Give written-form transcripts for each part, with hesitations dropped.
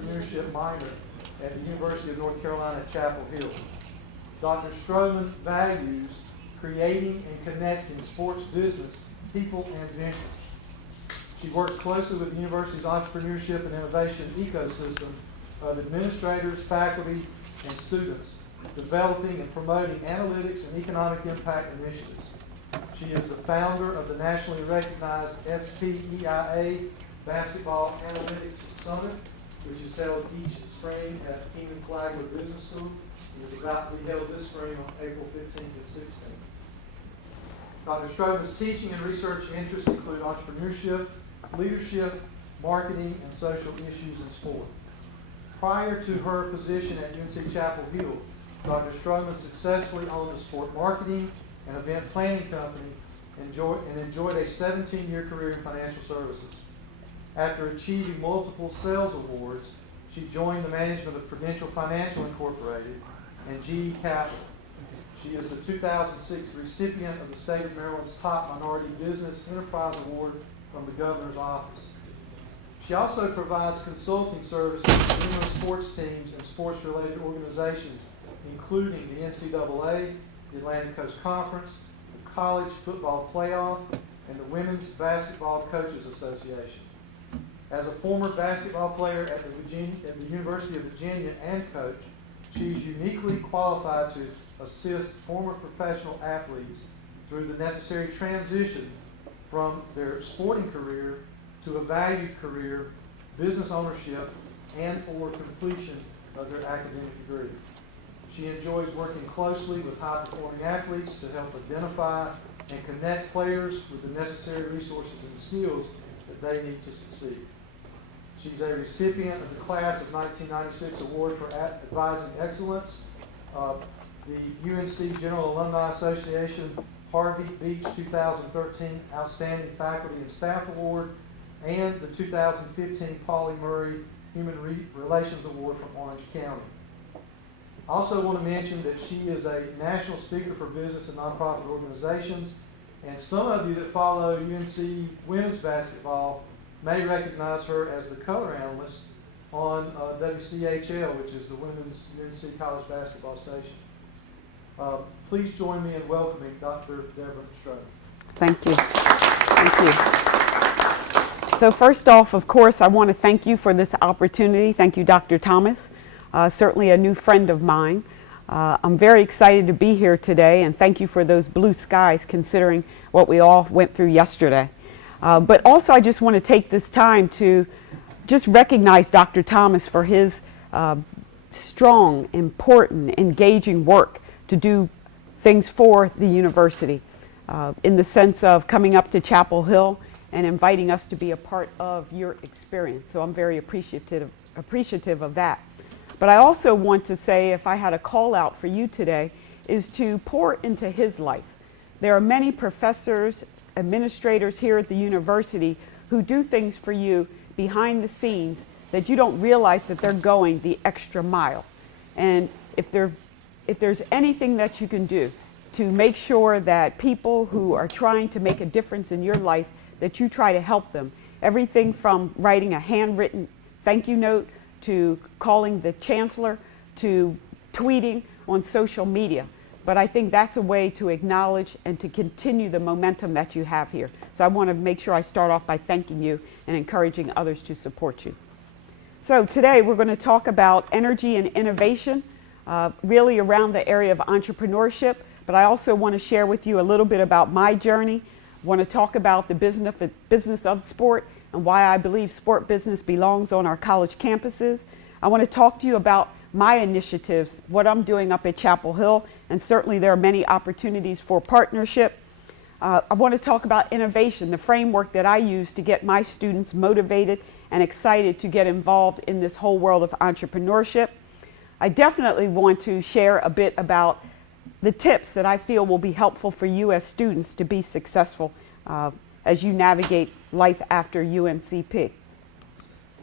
entrepreneurship minor at the University of North Carolina at Chapel Hill. Dr. Stroman values creating and connecting sports business, people, and ventures. She works closely with the university's entrepreneurship and innovation ecosystem of administrators, faculty, and students, developing and promoting analytics and economic impact initiatives. She is the founder of the nationally recognized SPEIA Basketball Analytics Summit, which is held each spring at Kingdom Flagler Business School. It is about to be held this spring on April 15th and 16th. Dr. Stroman's teaching and research interests include entrepreneurship, leadership, marketing, and social issues in sport. Prior to her position at UNC Chapel Hill, Dr. Stroman successfully owned a sport marketing and event planning company and enjoyed a 17-year career in financial services. After achieving multiple sales awards, she joined the management of Prudential Financial Incorporated and GE Capital. She is the 2006 recipient of the State of Maryland's Top Minority Business Enterprise Award from the Governor's Office. She also provides consulting services to numerous sports teams and sports-related organizations, including the NCAA, the Atlantic Coast Conference, the College Football Playoff, and the Women's Basketball Coaches Association. As a former basketball player at the University of Virginia and coach, she is uniquely qualified to assist former professional athletes through the necessary transition from their sporting career to a valued career, business ownership, and or completion of their academic degree. She enjoys working closely with high-performing athletes to help identify and connect players with the necessary resources and skills that they need to succeed. She's a recipient of the Class of 1996 Award for Advising Excellence, the UNC General Alumni Association Harvey Beach 2013 Outstanding Faculty and Staff Award, and the 2015 Pauli Murray Human Relations Award from Orange County. I also want to mention that she is a national speaker for business and nonprofit organizations, and some of you that follow UNC women's basketball may recognize her as the color analyst on WCHL, which is the women's UNC college basketball station. Please join me in welcoming Dr. Debra Stroman. Thank you. Thank you. So first off, of course, I want to thank you for this opportunity. Thank you, Dr. Thomas, certainly a new friend of mine. I'm very excited to be here today, and thank you for those blue skies considering what we all went through yesterday. But also I just want to take this time to just recognize Dr. Thomas for his strong, important, engaging work to do things for the university in the sense of coming up to Chapel Hill and inviting us to be a part of your experience. So I'm very appreciative of that. But I also want to say, if I had a call out for you today, is to pour into his life. There are many professors, administrators here at the university who do things for you behind the scenes that you don't realize that they're going the extra mile. And if there's anything that you can do to make sure that people who are trying to make a difference in your life, that you try to help them, everything from writing a handwritten thank you note to calling the chancellor to tweeting on social media. But I think that's a way to acknowledge and to continue the momentum that you have here. So I want to make sure I start off by thanking you and encouraging others to support you. So today we're going to talk about energy and innovation, really around the area of entrepreneurship. But I also want to share with you a little bit about my journey. I want to talk about the business of sport and why I believe sport business belongs on our college campuses. I want to talk to you about my initiatives, what I'm doing up at Chapel Hill, and certainly there are many opportunities for partnership. I want to talk about innovation, the framework that I use to get my students motivated and excited to get involved in this whole world of entrepreneurship. I definitely want to share a bit about the tips that I feel will be helpful for you as students to be successful as you navigate life after UNCP.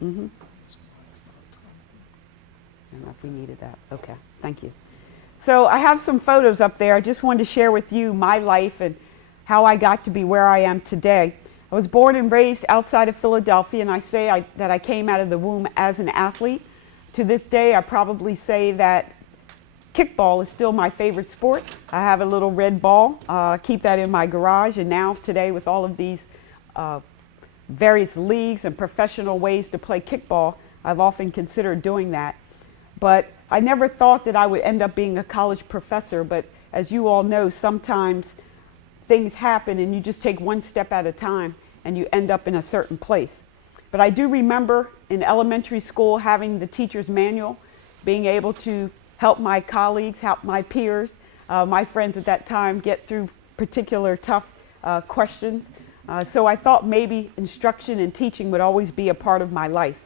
I don't know if we needed that. Okay, thank you. So I have some photos up there. I just wanted to share with you my life and how I got to be where I am today. I was born and raised outside of Philadelphia, and I say that I came out of the womb as an athlete. To this day, I probably say that kickball is still my favorite sport. I have a little red ball, keep that in my garage, and now today with all of these various leagues and professional ways to play kickball, I've often considered doing that. But I never thought that I would end up being a college professor, but as you all know, sometimes things happen and you just take one step at a time and you end up in a certain place. But I do remember in elementary school having the teacher's manual, being able to help my colleagues, help my peers, my friends at that time get through particular tough questions. So I thought maybe instruction and teaching would always be a part of my life.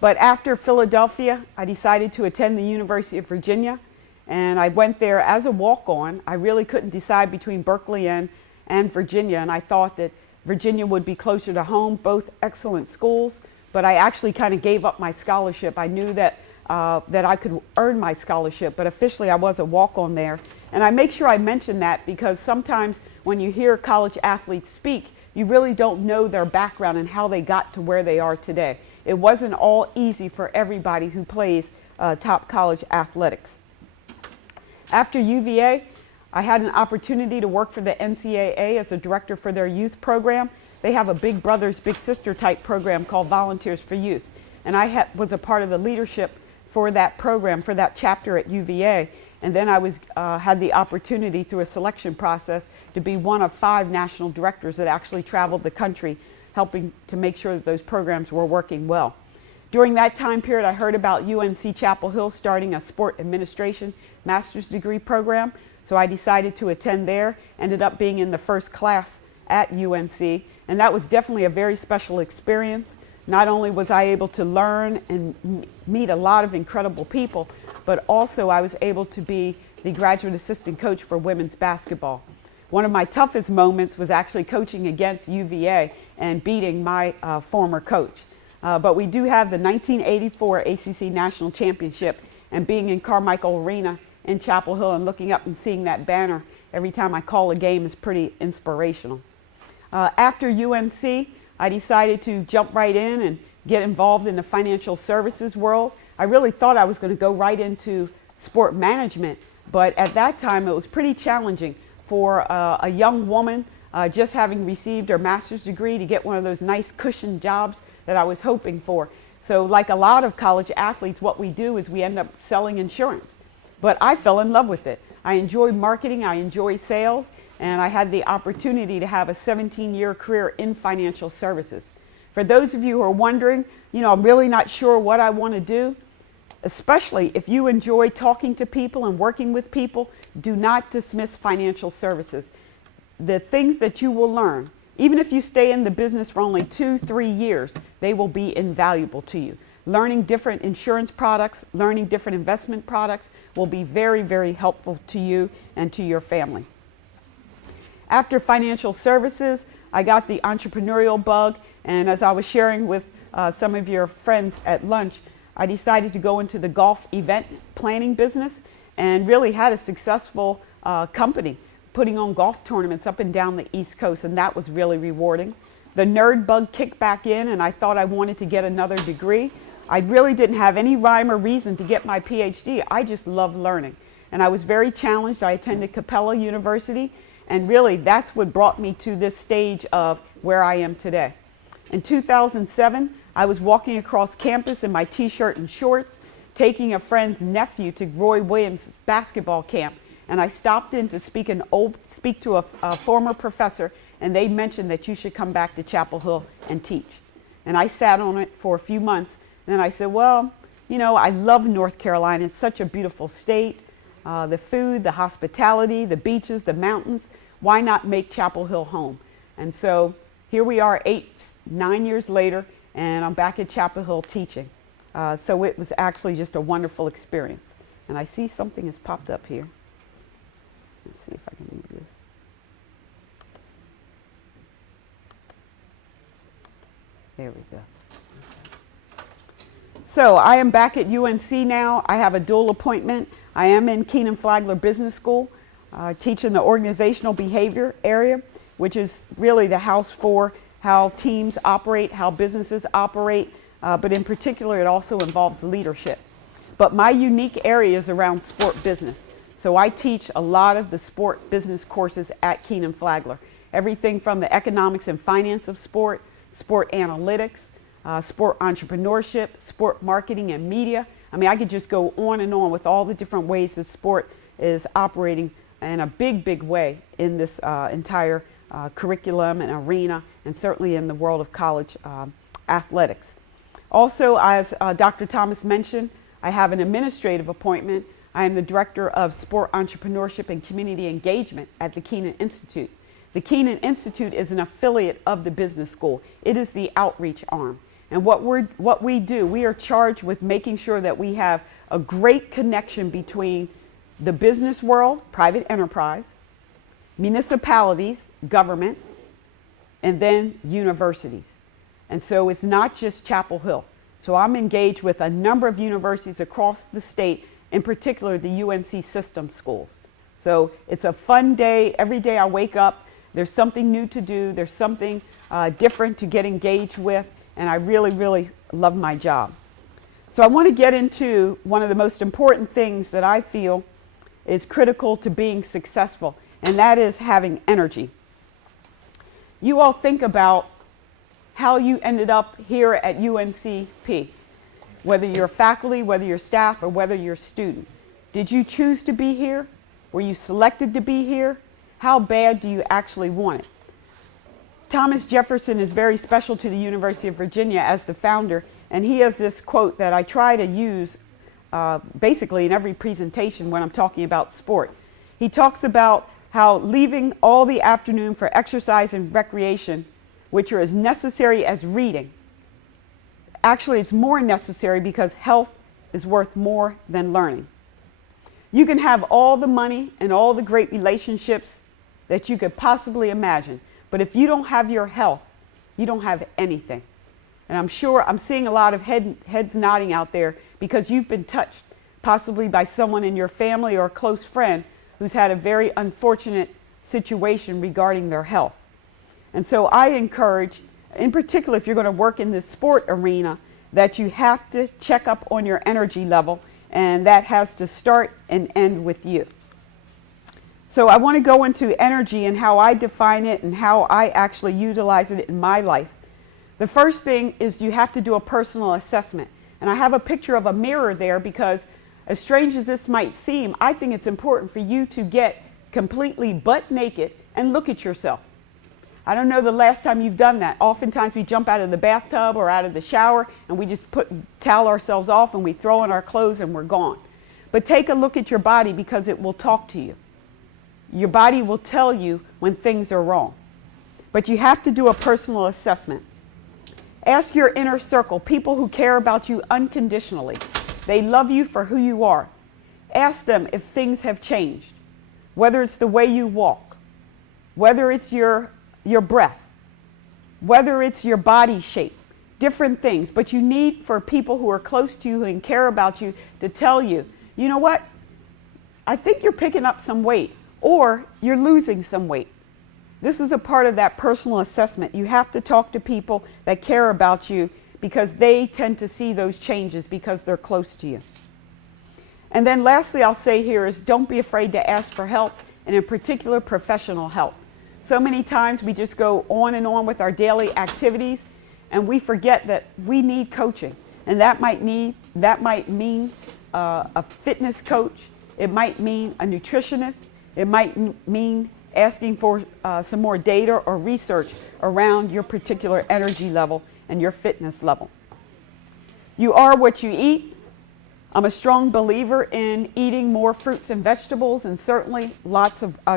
But after Philadelphia, I decided to attend the University of Virginia, and I went there as a walk-on. I really couldn't decide between Berkeley and Virginia, and I thought that Virginia would be closer to home, both excellent schools, but I actually kind of gave up my scholarship. I knew that I could earn my scholarship, but officially I was a walk-on there. And I make sure I mention that because sometimes when you hear college athletes speak, you really don't know their background and how they got to where they are today. It wasn't all easy for everybody who plays top college athletics. After UVA, I had an opportunity to work for the NCAA as a director for their youth program. They have a big brothers, big sister type program called Volunteers for Youth. And I was a part of the leadership for that program, for that chapter at UVA. And then I had the opportunity through a selection process to be one of 5 national directors that actually traveled the country, helping to make sure that those programs were working well. During that time period, I heard about UNC Chapel Hill starting a sport administration master's degree program. So I decided to attend there, ended up being in the first class at UNC. And that was definitely a very special experience. Not only was I able to learn and meet a lot of incredible people, but also I was able to be the graduate assistant coach for women's basketball. One of my toughest moments was actually coaching against UVA and beating my former coach. But we do have the 1984 ACC National Championship, and being in Carmichael Arena in Chapel Hill and looking up and seeing that banner every time I call a game is pretty inspirational. After UNC, I decided to jump right in and get involved in the financial services world. I really thought I was going to go right into sport management, but at that time it was pretty challenging for a young woman just having received her master's degree to get one of those nice cushion jobs that I was hoping for. So like a lot of college athletes, what we do is we end up selling insurance. But I fell in love with it. I enjoy marketing, I enjoy sales, and I had the opportunity to have a 17-year career in financial services. For those of you who are wondering, I'm really not sure what I want to do, especially if you enjoy talking to people and working with people, do not dismiss financial services. The things that you will learn, even if you stay in the business for only 2-3 years, they will be invaluable to you. Learning different insurance products, learning different investment products will be very, very helpful to you and to your family. After financial services, I got the entrepreneurial bug, and as I was sharing with some of your friends at lunch, I decided to go into the golf event planning business and really had a successful company putting on golf tournaments up and down the East Coast, and that was really rewarding. The nerd bug kicked back in, and I thought I wanted to get another degree. I really didn't have any rhyme or reason to get my PhD. I just loved learning. And I was very challenged. I attended Capella University, and really that's what brought me to this stage of where I am today. In 2007, I was walking across campus in my t-shirt and shorts, taking a friend's nephew to Roy Williams' basketball camp. And I stopped in to speak to a former professor, and they mentioned that you should come back to Chapel Hill and teach. And I sat on it for a few months. And I said, well, I love North Carolina. It's such a beautiful state. The food, the hospitality, the beaches, the mountains. Why not make Chapel Hill home? And so here we are 9 years later, and I'm back at Chapel Hill teaching. So it was actually just a wonderful experience. And I see something has popped up here. Let's see if I can move this. There we go. So I am back at UNC now. I have a dual appointment. I am in Keenan Flagler Business School, teaching the organizational behavior area, which is really the house for how teams operate, how businesses operate, but in particular it also involves leadership. But my unique area is around sport business. So I teach a lot of the sport business courses at Keenan Flagler. Everything from the economics and finance of sport, sport analytics, sport entrepreneurship, sport marketing and media. I mean, I could just go on and on with all the different ways that sport is operating in a big, big way in this entire curriculum and arena, and certainly in the world of college athletics. Also, as Dr. Thomas mentioned, I have an administrative appointment. I am the Director of Sport Entrepreneurship and Community Engagement at the Keenan Institute. The Keenan Institute is an affiliate of the business school. It is the outreach arm. And what we do, we are charged with making sure that we have a great connection between the business world, private enterprise, municipalities, government, and then universities. And so it's not just Chapel Hill. So I'm engaged with a number of universities across the state, in particular the UNC system schools. So it's a fun day. Every day I wake up, there's something new to do. There's something different to get engaged with. And I really, really love my job. So I want to get into one of the most important things that I feel is critical to being successful, and that is having energy. You all think about how you ended up here at UNCP, whether you're faculty, whether you're staff, or whether you're a student. Did you choose to be here? Were you selected to be here? How bad do you actually want it? Thomas Jefferson is very special to the University of Virginia as the founder, and he has this quote that I try to use basically in every presentation when I'm talking about sport. He talks about how leaving all the afternoon for exercise and recreation, which are as necessary as reading, actually is more necessary because health is worth more than learning. You can have all the money and all the great relationships that you could possibly imagine, but if you don't have your health, you don't have anything. And I'm sure I'm seeing a lot of heads nodding out there because you've been touched, possibly by someone in your family or a close friend who's had a very unfortunate situation regarding their health. And so I encourage, in particular if you're going to work in this sport arena, that you have to check up on your energy level, and that has to start and end with you. So I want to go into energy and how I define it and how I actually utilize it in my life. The first thing is you have to do a personal assessment. And I have a picture of a mirror there because, as strange as this might seem, I think it's important for you to get completely butt naked and look at yourself. I don't know the last time you've done that. Oftentimes we jump out of the bathtub or out of the shower and we just towel ourselves off and we throw on our clothes and we're gone. But take a look at your body because it will talk to you. Your body will tell you when things are wrong. But you have to do a personal assessment. Ask your inner circle, people who care about you unconditionally. They love you for who you are. Ask them if things have changed, whether it's the way you walk, whether it's your breath, whether it's your body shape, different things. But you need for people who are close to you and care about you to tell you, you know what, I think you're picking up some weight or you're losing some weight. This is a part of that personal assessment. You have to talk to people that care about you because they tend to see those changes because they're close to you. And then lastly, I'll say here is don't be afraid to ask for help, and in particular, professional help. So many times we just go on and on with our daily activities and we forget that we need coaching. And that might mean a fitness coach. It might mean a nutritionist. It might mean asking for some more data or research around your particular energy level and your fitness level. You are what you eat. I'm a strong believer in eating more fruits and vegetables and certainly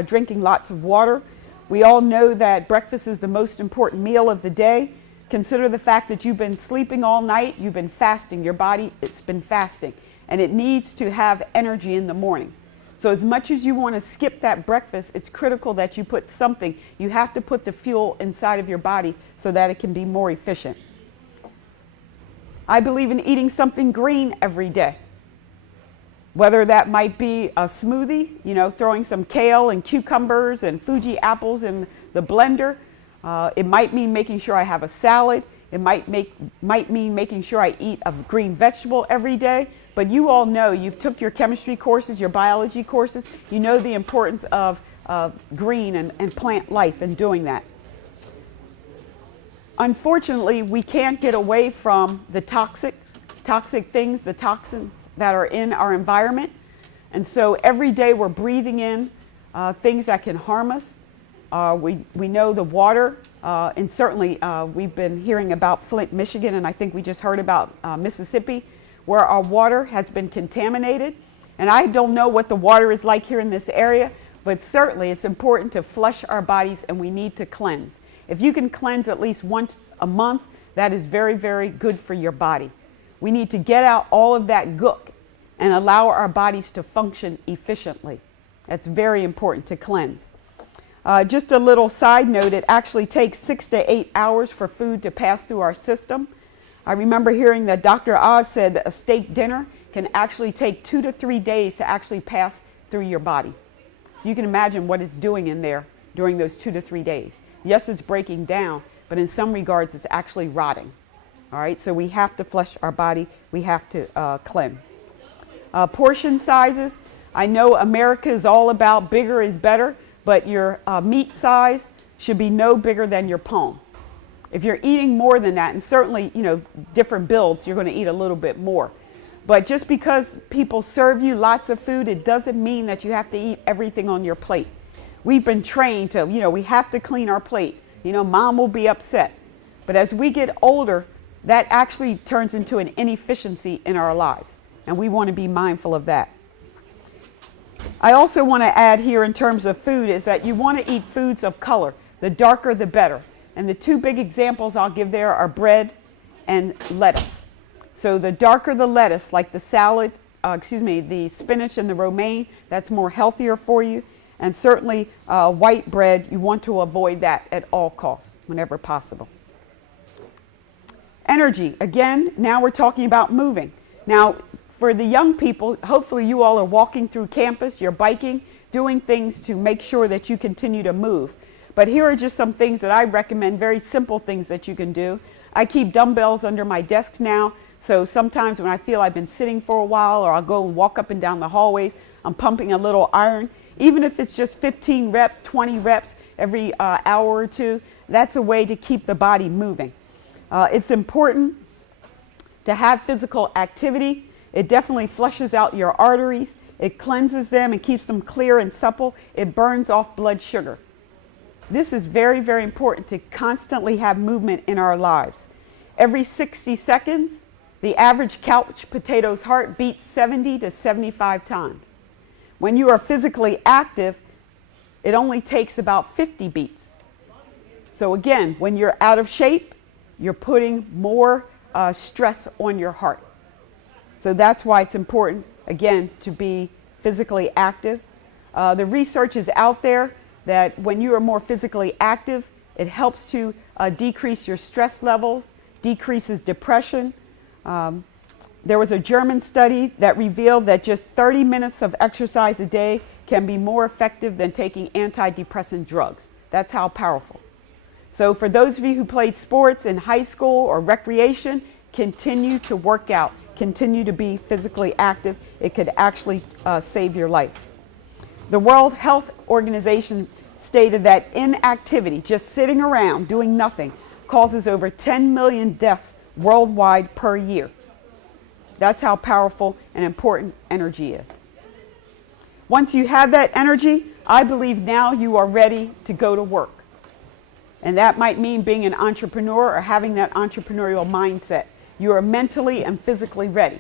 drinking lots of water. We all know that breakfast is the most important meal of the day. Consider the fact that you've been sleeping all night, you've been fasting, your body, it's been fasting, and it needs to have energy in the morning. So as much as you want to skip that breakfast, it's critical that you put something. You have to put the fuel inside of your body so that it can be more efficient. I believe in eating something green every day. Whether that might be a smoothie, throwing some kale and cucumbers and Fuji apples in the blender, It might mean making sure I have a salad. It might mean making sure I eat a green vegetable every day. But you all know, you took your chemistry courses, your biology courses, you know the importance of green and plant life in doing that. Unfortunately, we can't get away from the toxic things, the toxins that are in our environment. And so every day we're breathing in things that can harm us. We know the water, and certainly we've been hearing about Flint, Michigan, and I think we just heard about Mississippi, where our water has been contaminated. And I don't know what the water is like here in this area, but certainly it's important to flush our bodies, and we need to cleanse. If you can cleanse at least once a month, that is very, very good for your body. We need to get out all of that gook and allow our bodies to function efficiently. That's very important to cleanse. Just a little side note, it actually takes 6 to 8 hours for food to pass through our system. I remember hearing that Dr. Oz said that a steak dinner can actually take 2 to 3 days to actually pass through your body. So you can imagine what it's doing in there during those 2 to 3 days. Yes, it's breaking down, but in some regards, it's actually rotting. All right, so we have to flush our body. We have to cleanse. Portion sizes. I know America is all about bigger is better, but your meat size should be no bigger than your palm. If you're eating more than that, and certainly, you know, different builds, you're going to eat a little bit more. But just because people serve you lots of food, it doesn't mean that you have to eat everything on your plate. We've been trained to, you know, we have to clean our plate. You know, mom will be upset. But as we get older, that actually turns into an inefficiency in our lives. And we want to be mindful of that. I also want to add here in terms of food is that you want to eat foods of color. The darker, the better. And the two big examples I'll give there are bread and lettuce. So the darker the lettuce, like the salad, the spinach and the romaine, that's more healthier for you. And certainly white bread, you want to avoid that at all costs, whenever possible. Energy, again, now we're talking about moving. Now, for the young people, hopefully you all are walking through campus, you're biking, doing things to make sure that you continue to move. But here are just some things that I recommend, very simple things that you can do. I keep dumbbells under my desk now, so sometimes when I feel I've been sitting for a while, or I'll go and walk up and down the hallways, I'm pumping a little iron. Even if it's just 15 reps, 20 reps every hour or two, that's a way to keep the body moving. It's important to have physical activity. It definitely flushes out your arteries. It cleanses them and keeps them clear and supple. It burns off blood sugar. This is very, very important to constantly have movement in our lives. Every 60 seconds, the average couch potato's heart beats 70 to 75 times. When you are physically active, it only takes about 50 beats. So again, when you're out of shape, you're putting more stress on your heart. So that's why it's important, again, to be physically active. The research is out there that when you are more physically active, it helps to decrease your stress levels, decreases depression. There was a German study that revealed that just 30 minutes of exercise a day can be more effective than taking antidepressant drugs. That's how powerful. So for those of you who played sports in high school or recreation, continue to work out, continue to be physically active. It could actually save your life. The World Health Organization stated that inactivity, just sitting around doing nothing, causes over 10 million deaths worldwide per year. That's how powerful and important energy is. Once you have that energy, I believe now you are ready to go to work. And that might mean being an entrepreneur or having that entrepreneurial mindset. You are mentally and physically ready.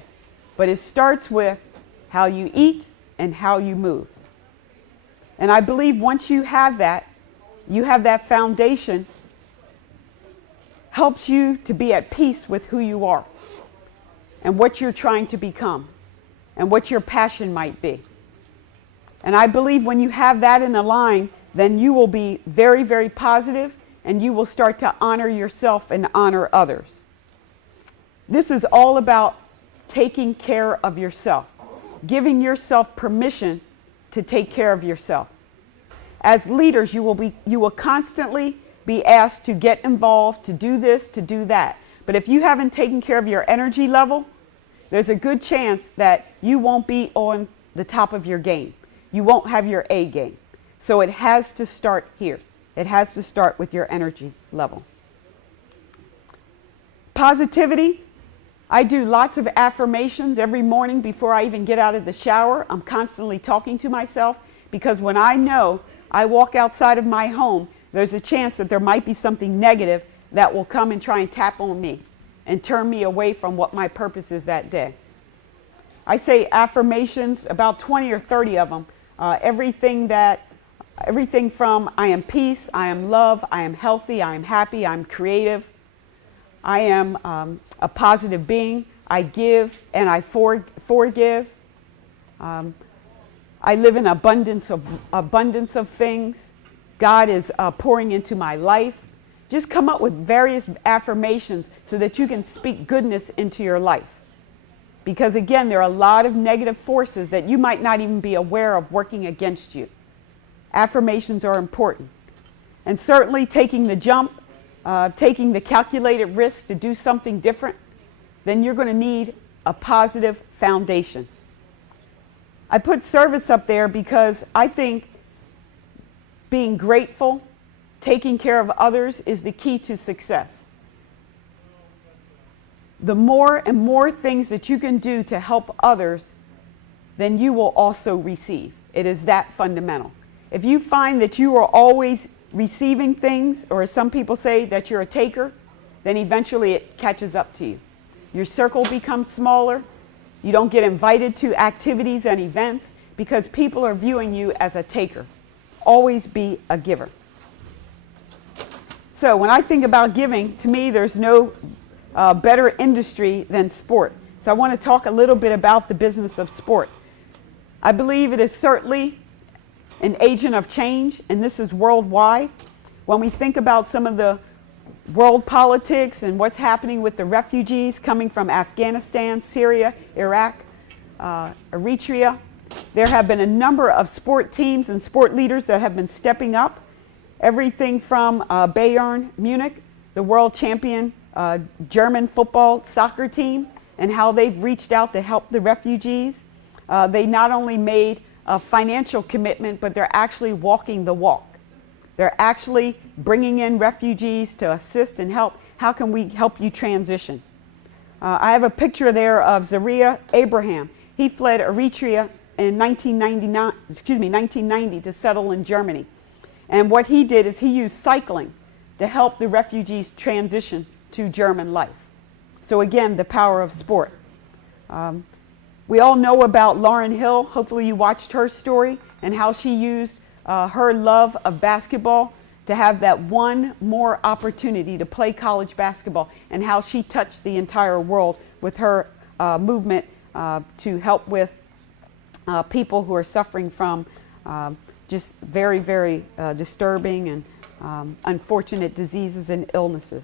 But it starts with how you eat and how you move. And I believe once you have that foundation, helps you to be at peace with who you are and what you're trying to become and what your passion might be. And I believe when you have that in a line, then you will be very, very positive, and you will start to honor yourself and honor others. This is all about taking care of yourself, giving yourself permission to take care of yourself. As leaders, you will constantly be asked to get involved, to do this, to do that. But if you haven't taken care of your energy level, there's a good chance that you won't be on the top of your game. You won't have your A game. So it has to start here. It has to start with your energy level. Positivity. I do lots of affirmations every morning before I even get out of the shower. I'm constantly talking to myself because when I know I walk outside of my home, there's a chance that there might be something negative that will come and try and tap on me and turn me away from what my purpose is that day. I say affirmations, about 20 or 30 of them. Everything from I am peace, I am love, I am healthy, I am happy, I'm creative, I am a positive being, I give and I forgive. I live in abundance of things. God is pouring into my life. Just come up with various affirmations so that you can speak goodness into your life. Because again, there are a lot of negative forces that you might not even be aware of working against you. Affirmations are important. And certainly taking the jump, taking the calculated risk to do something different, then you're going to need a positive foundation. I put service up there because I think being grateful, taking care of others is the key to success. The more and more things that you can do to help others, then you will also receive. It is that fundamental. If you find that you are always receiving things, or as some people say, that you're a taker, then eventually it catches up to you. Your circle becomes smaller. You don't get invited to activities and events because people are viewing you as a taker. Always be a giver. So when I think about giving, to me, there's no better industry than sport. So I want to talk a little bit about the business of sport. I believe it is certainly an agent of change, and this is worldwide. When we think about some of the world politics and what's happening with the refugees coming from Afghanistan, Syria, Iraq, Eritrea, there have been a number of sport teams and sport leaders that have been stepping up. Everything from Bayern Munich, the world champion German soccer team, and how they've reached out to help the refugees. They not only made a financial commitment, but they're actually walking the walk. They're actually bringing in refugees to assist and help. How can we help you transition? I have a picture there of Zaria Abraham. He fled Eritrea in 1990 to settle in Germany. And what he did is he used cycling to help the refugees transition to German life. So again, the power of sport. We all know about Lauryn Hill. Hopefully you watched her story and how she used her love of basketball to have that one more opportunity to play college basketball, and how she touched the entire world with her movement to help with people who are suffering from just very, very disturbing and unfortunate diseases and illnesses.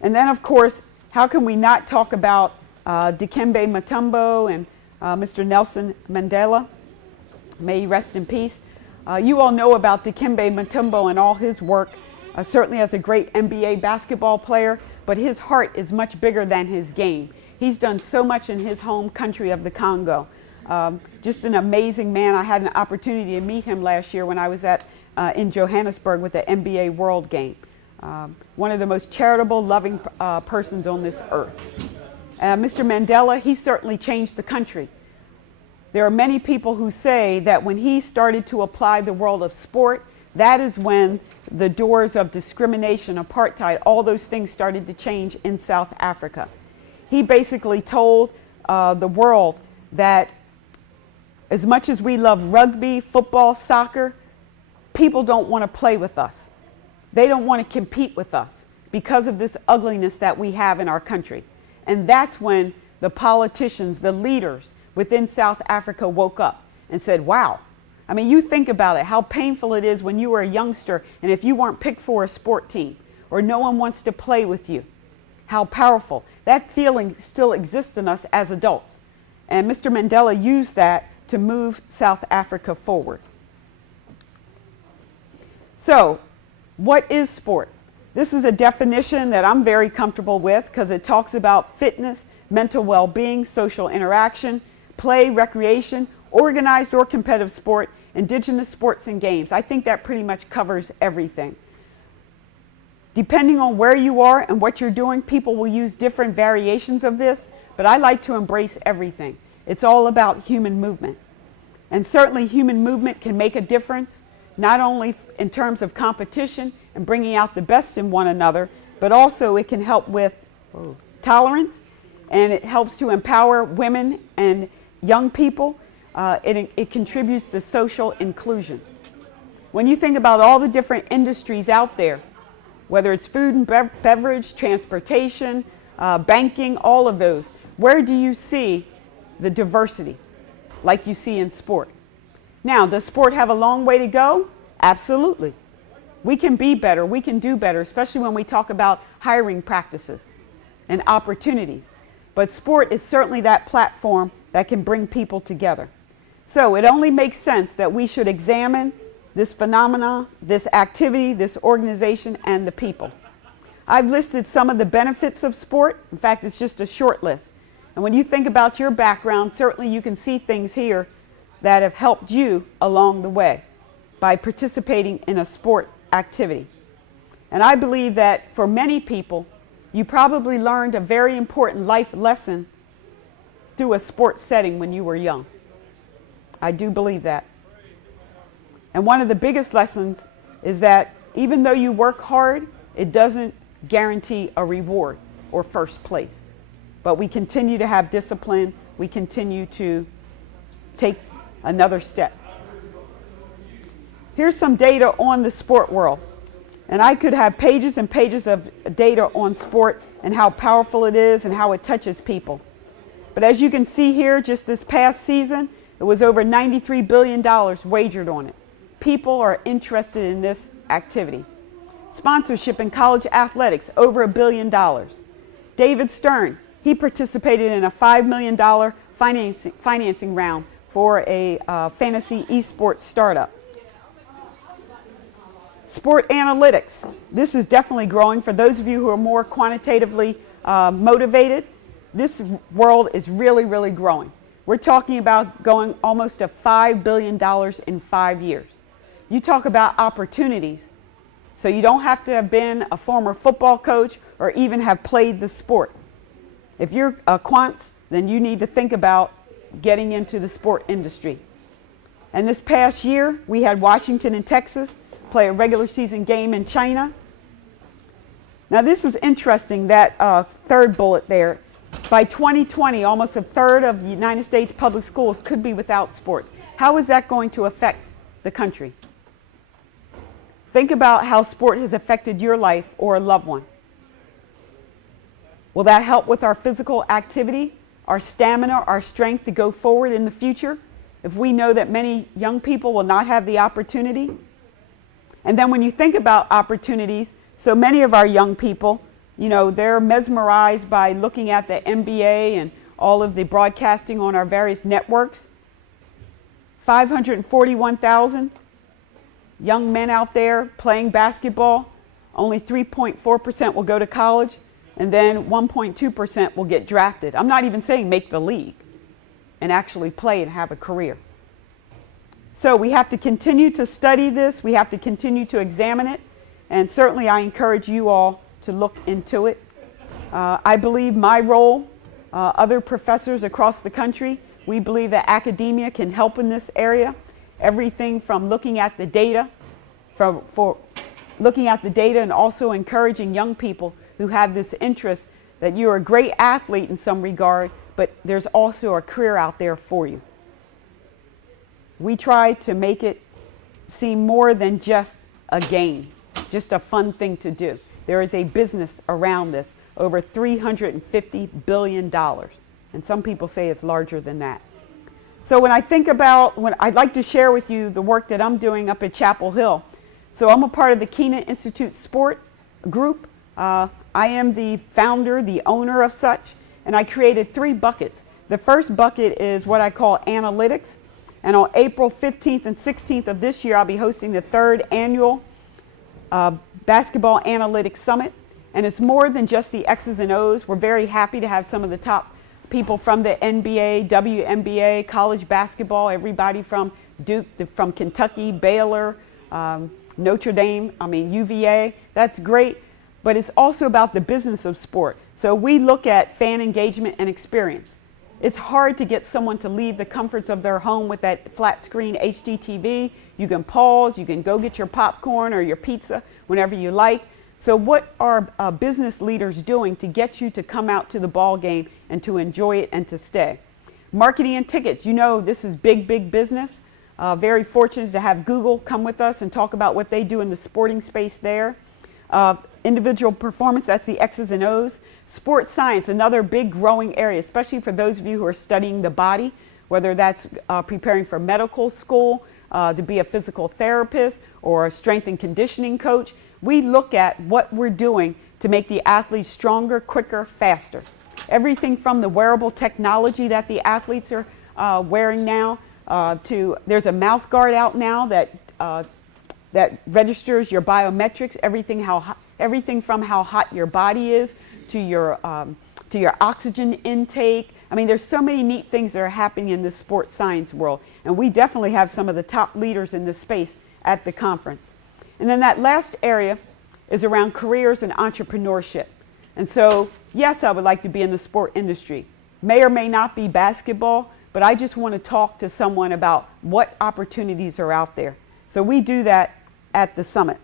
And then, of course, how can we not talk about Dikembe Mutombo and Mr. Nelson Mandela? May he rest in peace. You all know about Dikembe Mutombo and all his work, certainly as a great NBA basketball player, but his heart is much bigger than his game. He's done so much in his home country of the Congo. Just an amazing man. I had an opportunity to meet him last year when I was in Johannesburg with the NBA World Game. One of the most charitable, loving persons on this earth. Mr. Mandela, he certainly changed the country. There are many people who say that when he started to apply the world of sport, that is when the doors of discrimination, apartheid, all those things started to change in South Africa. He basically told the world that as much as we love rugby, football, soccer, people don't want to play with us. They don't want to compete with us because of this ugliness that we have in our country. And that's when the politicians, the leaders within South Africa woke up and said, wow. I mean, you think about it, how painful it is when you were a youngster and if you weren't picked for a sport team or no one wants to play with you. How powerful. That feeling still exists in us as adults. And Mr. Mandela used that to move South Africa forward. So, What is sport? This is a definition that I'm very comfortable with because it talks about fitness, mental well-being, social interaction, play, recreation, organized or competitive sport, indigenous sports and games. I think that pretty much covers everything. Depending on where you are and what you're doing, people will use different variations of this, but I like to embrace everything. It's all about human movement. And certainly human movement can make a difference, not only in terms of competition and bringing out the best in one another, but also it can help with tolerance, and it helps to empower women and young people. It contributes to social inclusion. When you think about all the different industries out there, whether it's food and beverage, transportation, banking, all of those, where do you see the diversity like you see in sport? Now, does sport have a long way to go? Absolutely. We can be better, we can do better, especially when we talk about hiring practices and opportunities. But sport is certainly that platform that can bring people together. So it only makes sense that we should examine this phenomenon, this activity, this organization, and the people. I've listed some of the benefits of sport. In fact, it's just a short list. And when you think about your background, certainly you can see things here that have helped you along the way by participating in a sport activity. And I believe that for many people, you probably learned a very important life lesson through a sports setting when you were young. I do believe that. And one of the biggest lessons is that even though you work hard, it doesn't guarantee a reward or first place. But we continue to have discipline. We continue to take another step. Here's some data on the sport world. And I could have pages and pages of data on sport and how powerful it is and how it touches people. But as you can see here, just this past season, it was over $93 billion wagered on it. People are interested in this activity. Sponsorship in college athletics, over $1 billion. David Stern, he participated in a $5 million financing round for a fantasy esports startup. Sport analytics. This is definitely growing. For those of you who are more quantitatively motivated, this world is really, really growing. We're talking about going almost to $5 billion in 5 years. You talk about opportunities. So you don't have to have been a former football coach or even have played the sport. If you're a quant, then you need to think about getting into the sport industry. And this past year, we had Washington and Texas play a regular season game in China. Now this is interesting, that third bullet there. By 2020, almost a third of the United States public schools could be without sports. How is that going to affect the country? Think about how sport has affected your life or a loved one. Will that help with our physical activity, our stamina, our strength to go forward in the future if we know that many young people will not have the opportunity? And then when you think about opportunities, so many of our young people, you know, they're mesmerized by looking at the NBA and all of the broadcasting on our various networks. 541,000 young men out there playing basketball. Only 3.4% will go to college, and then 1.2% will get drafted. I'm not even saying make the league and actually play and have a career. So we have to continue to study this. We have to continue to examine it. And certainly I encourage you all to look into it. I believe my role, other professors across the country, we believe that academia can help in this area. Everything from looking at the data, for looking at the data and also encouraging young people who have this interest that you're a great athlete in some regard, but there's also a career out there for you. We try to make it seem more than just a game, just a fun thing to do. There is a business around this, over $350 billion. And some people say it's larger than that. So when I think about, I'd like to share with you the work that I'm doing up at Chapel Hill. So I'm a part of the Keenan Institute Sport Group. I am the founder, the owner of such, and I created 3 buckets. The first bucket is what I call analytics. And on April 15th and 16th of this year, I'll be hosting the 3rd annual Basketball Analytics Summit. And it's more than just the X's and O's. We're very happy to have some of the top people from the NBA, WNBA, college basketball, everybody from Duke, from Kentucky, Baylor, Notre Dame, UVA. That's great. But it's also about the business of sport. So we look at fan engagement and experience. It's hard to get someone to leave the comforts of their home with that flat screen HD TV. You can pause, you can go get your popcorn or your pizza whenever you like. So what are business leaders doing to get you to come out to the ball game and to enjoy it and to stay? Marketing and tickets. You know this is big, big business. Very fortunate to have Google come with us and talk about what they do in the sporting space there. Individual performance, that's the X's and O's. Sports science, another big growing area, especially for those of you who are studying the body, whether that's preparing for medical school, to be a physical therapist or a strength and conditioning coach. We look at what we're doing to make the athletes stronger, quicker, faster. Everything from the wearable technology that the athletes are wearing now to there's a mouth guard out now that registers your biometrics, everything from how hot your body is to your oxygen intake. There's so many neat things that are happening in this sports science world, and we definitely have some of the top leaders in this space at the conference. And then that last area is around careers and entrepreneurship. And so, yes, I would like to be in the sport industry. May or may not be basketball, but I just want to talk to someone about what opportunities are out there. So we do that at the summit.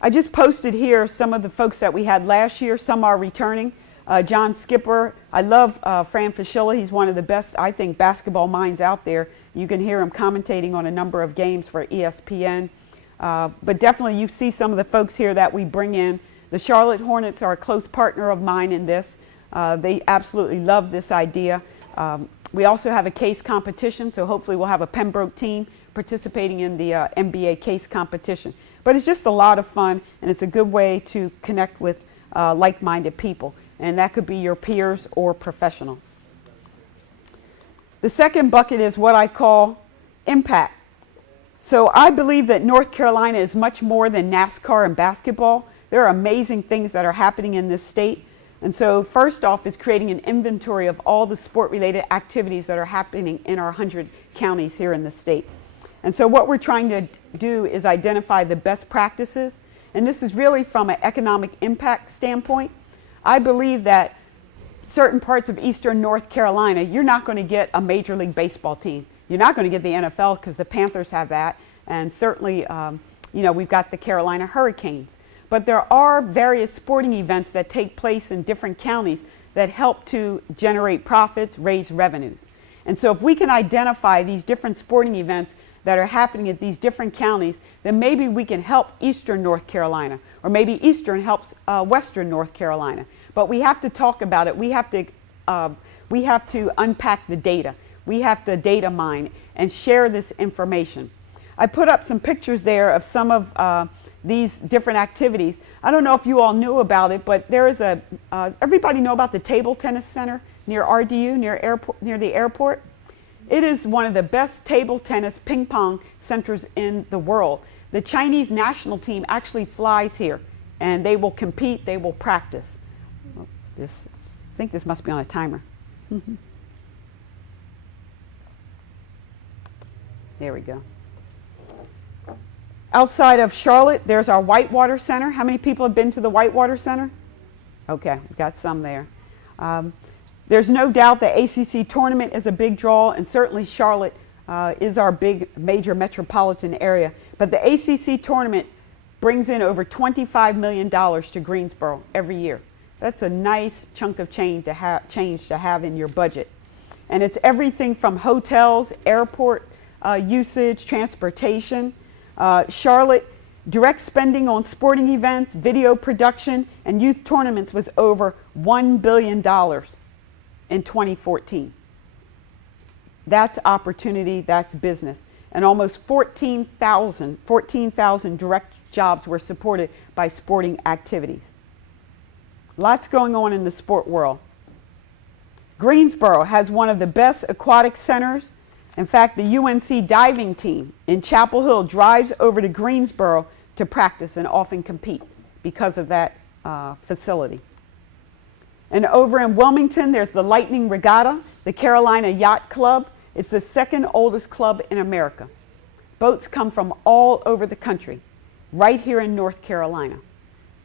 I just posted here some of the folks that we had last year. Some are returning. John Skipper, I love Fran Fischilla. He's one of the best, I think, basketball minds out there. You can hear him commentating on a number of games for ESPN. But definitely you see some of the folks here that we bring in. The Charlotte Hornets are a close partner of mine in this. They absolutely love this idea. We also have a case competition, so hopefully we'll have a Pembroke team participating in the NBA case competition. But it's just a lot of fun, and it's a good way to connect with like-minded people, and that could be your peers or professionals. The second bucket is what I call impact. So I believe that North Carolina is much more than NASCAR and basketball. There are amazing things that are happening in this state. And so first off is creating an inventory of all the sport-related activities that are happening in our 100 counties here in the state. And so what we're trying to do is identify the best practices. And this is really from an economic impact standpoint. I believe that certain parts of eastern North Carolina, you're not going to get a Major League Baseball team. You're not going to get the NFL because the Panthers have that. And certainly, we've got the Carolina Hurricanes. But there are various sporting events that take place in different counties that help to generate profits, raise revenues. And so if we can identify these different sporting events that are happening at these different counties, then maybe we can help eastern North Carolina, or maybe eastern helps western North Carolina. But we have to talk about it. We have to unpack the data. We have to data mine and share this information. I put up some pictures there of some of these different activities. I don't know if you all knew about it, but there is everybody know about the table tennis center near RDU, near the airport? It is one of the best table tennis ping pong centers in the world. The Chinese national team actually flies here, and they will compete, they will practice. I think this must be on a timer. There we go. Outside of Charlotte, there's our Whitewater Center. How many people have been to the Whitewater Center? Okay, we've got some there. There's no doubt the ACC tournament is a big draw, and certainly Charlotte is our big major metropolitan area. But the ACC tournament brings in over $25 million to Greensboro every year. That's a nice chunk of change to have in your budget. And it's everything from hotels, airport usage, transportation. Charlotte, direct spending on sporting events, video production, and youth tournaments was over $1 billion in 2014. That's opportunity, that's business. And almost 14,000 direct jobs were supported by sporting activities. Lots going on in the sport world. Greensboro has one of the best aquatic centers. In fact, the UNC diving team in Chapel Hill drives over to Greensboro to practice and often compete because of that facility. And over in Wilmington, there's the Lightning Regatta, the Carolina Yacht Club. It's the second oldest club in America. Boats come from all over the country, right here in North Carolina.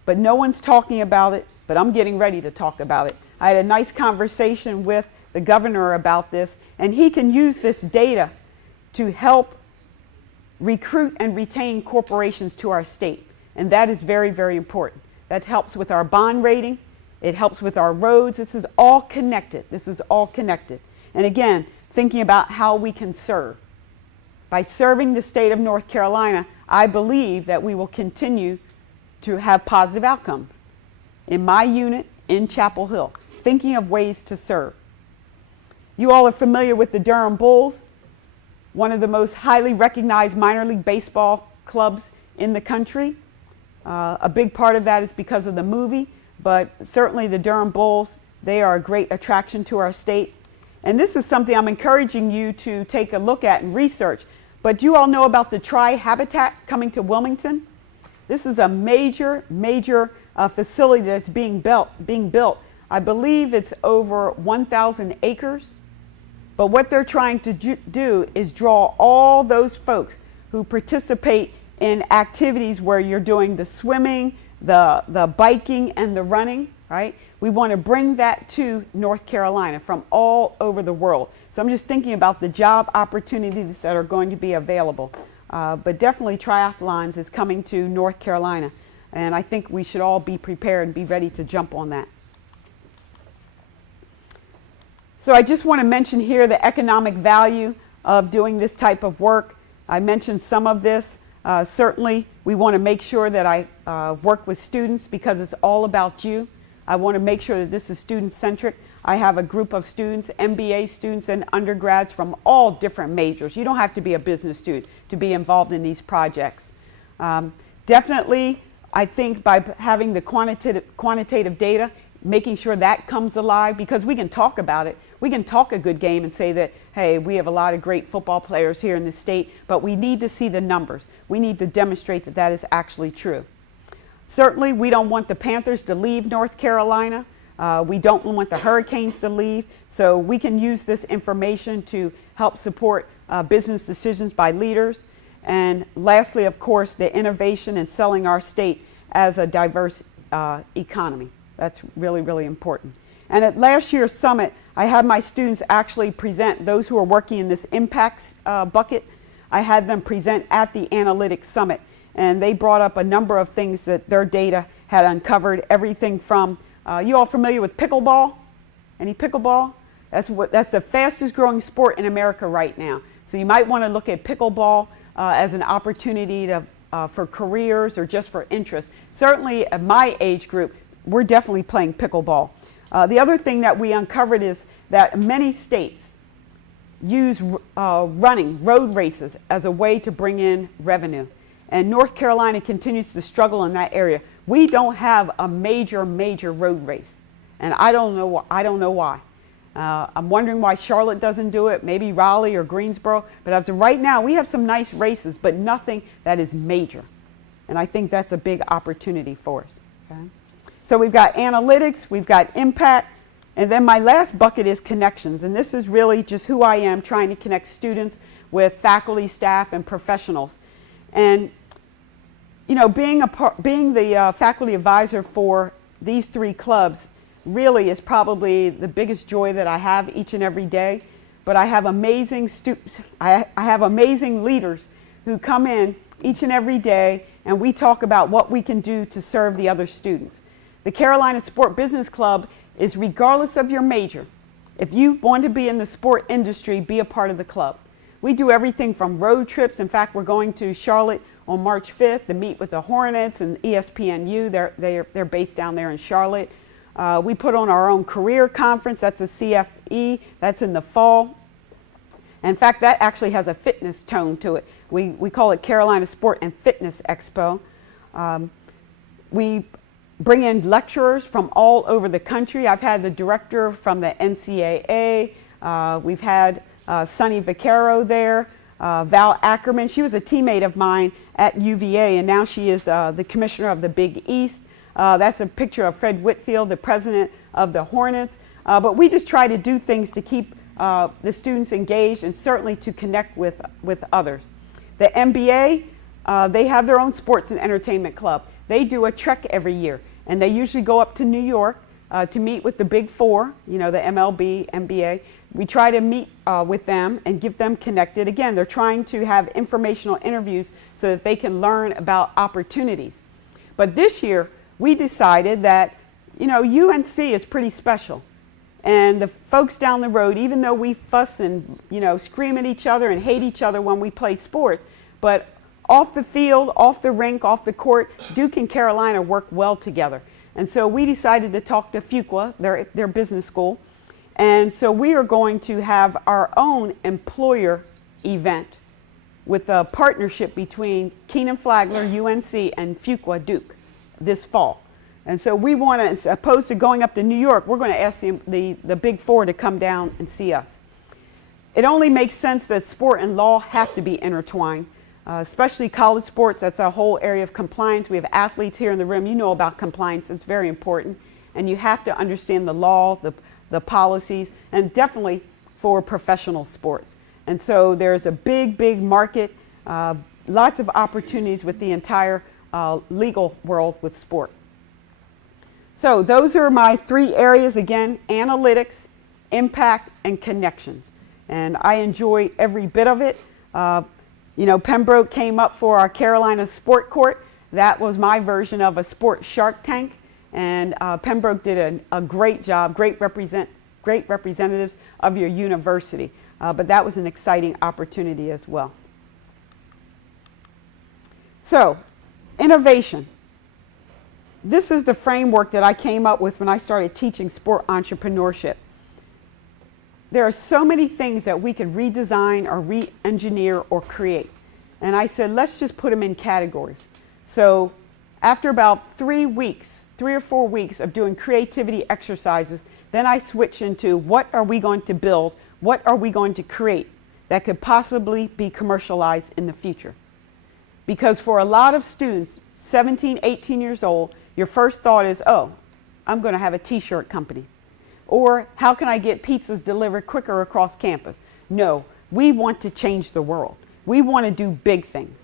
But no one's talking about it, but I'm getting ready to talk about it. I had a nice conversation with the governor about this, and he can use this data to help recruit and retain corporations to our state. And that is very, very important. That helps with our bond rating. It helps with our roads. This is all connected. This is all connected. And again, thinking about how we can serve. By serving the state of North Carolina, I believe that we will continue to have positive outcomes. In my unit in Chapel Hill, thinking of ways to serve. You all are familiar with the Durham Bulls, one of the most highly recognized minor league baseball clubs in the country. A big part of that is because of the movie, but certainly the Durham Bulls, they are a great attraction to our state. And this is something I'm encouraging you to take a look at and research. But you all know about the Tri-Habitat coming to Wilmington? This is a major facility that's being built. I believe it's over 1,000 acres. But what they're trying to do is draw all those folks who participate in activities where you're doing the swimming, the biking, and the running, right? We want to bring that to North Carolina from all over the world. So I'm just thinking about the job opportunities that are going to be available. But definitely triathlons is coming to North Carolina. And I think we should all be prepared and be ready to jump on that. So I just want to mention here the economic value of doing this type of work. I mentioned some of this. Certainly, we want to make sure that I work with students because it's all about you. I want to make sure that this is student-centric. I have a group of students, MBA students and undergrads from all different majors. You don't have to be a business student to be involved in these projects. Definitely, I think by having the quantitative data, making sure that comes alive, because we can talk about it. We can talk a good game and say that, hey, we have a lot of great football players here in the state, but we need to see the numbers. We need to demonstrate that that is actually true. Certainly, we don't want the Panthers to leave North Carolina. We don't want the Hurricanes to leave. So we can use this information to help support business decisions by leaders. And lastly, of course, the innovation and selling our state as a diverse economy. That's really, really important. And at last year's summit, I had my students actually present, those who are working in this impacts bucket, I had them present at the analytics summit. And they brought up a number of things that their data had uncovered, everything from, you all familiar with pickleball? Any pickleball? That's the fastest growing sport in America right now. So you might want to look at pickleball as an opportunity to, for careers or just for interest. Certainly at my age group, we're definitely playing pickleball. The other thing that we uncovered is that many states use running, road races, as a way to bring in revenue. And North Carolina continues to struggle in that area. We don't have a major road race. And I don't know why. I'm wondering why Charlotte doesn't do it, maybe Raleigh or Greensboro. But as of right now, we have some nice races, but nothing that is major. And I think that's a big opportunity for us. Okay? So we've got analytics, we've got impact, and then my last bucket is connections. And this is really just who I am, trying to connect students with faculty, staff, and professionals. And you know, being the faculty advisor for these three clubs really is probably the biggest joy that I have each and every day. But I have amazing I have amazing leaders who come in each and every day, and we talk about what we can do to serve the other students. The Carolina Sport Business Club is regardless of your major. If you want to be in the sport industry, be a part of the club. We do everything from road trips. In fact, we're going to Charlotte on March 5th to meet with the Hornets and ESPNU. They're based down there in Charlotte. We put on our own career conference. That's a CFE. That's in the fall. In fact, that actually has a fitness tone to it. We call it Carolina Sport and Fitness Expo. We bring in lecturers from all over the country. I've had the director from the NCAA. We've had Sonny Vaccaro there. Val Ackerman. She was a teammate of mine at UVA, and now she is the commissioner of the Big East. That's a picture of Fred Whitfield, the president of the Hornets. But we just try to do things to keep the students engaged and certainly to connect with others. The MBA, they have their own sports and entertainment club. They do a trek every year, and they usually go up to New York to meet with the Big Four, you know, the MLB, NBA. We try to meet with them and get them connected. Again, they're trying to have informational interviews so that they can learn about opportunities. But this year, we decided that, you know, UNC is pretty special. And the folks down the road, even though we fuss and, you know, scream at each other and hate each other when we play sports, but off the field, off the rink, off the court, Duke and Carolina work well together. And so we decided to talk to Fuqua, their business school. And so we are going to have our own employer event with a partnership between Keenan Flagler, UNC, and Fuqua, Duke, this fall. And so we want to, as opposed to going up to New York, we're going to ask the Big Four to come down and see us. It only makes sense that sport and law have to be intertwined, especially college sports. That's a whole area of compliance. We have athletes here in the room. You know about compliance. It's very important. And you have to understand the law, the policies, and definitely for professional sports. And so there's a big, big market, lots of opportunities with the entire legal world with sport. So those are my three areas, again: analytics, impact, and connections. And I enjoy every bit of it. You know, Pembroke came up for our Carolina Sport Court. That was my version of a sports Shark Tank. And Pembroke did a great job, great representatives of your university. But that was an exciting opportunity as well. So, innovation. This is the framework that I came up with when I started teaching sport entrepreneurship. There are so many things that we could redesign or re-engineer or create. And I said, let's just put them in categories. So after about 3 or 4 weeks of doing creativity exercises, then I switched into what are we going to build, what are we going to create that could possibly be commercialized in the future. Because for a lot of students, 17, 18 years old, your first thought is, oh, I'm going to have a t-shirt company. Or how can I get pizzas delivered quicker across campus? No, we want to change the world. We want to do big things.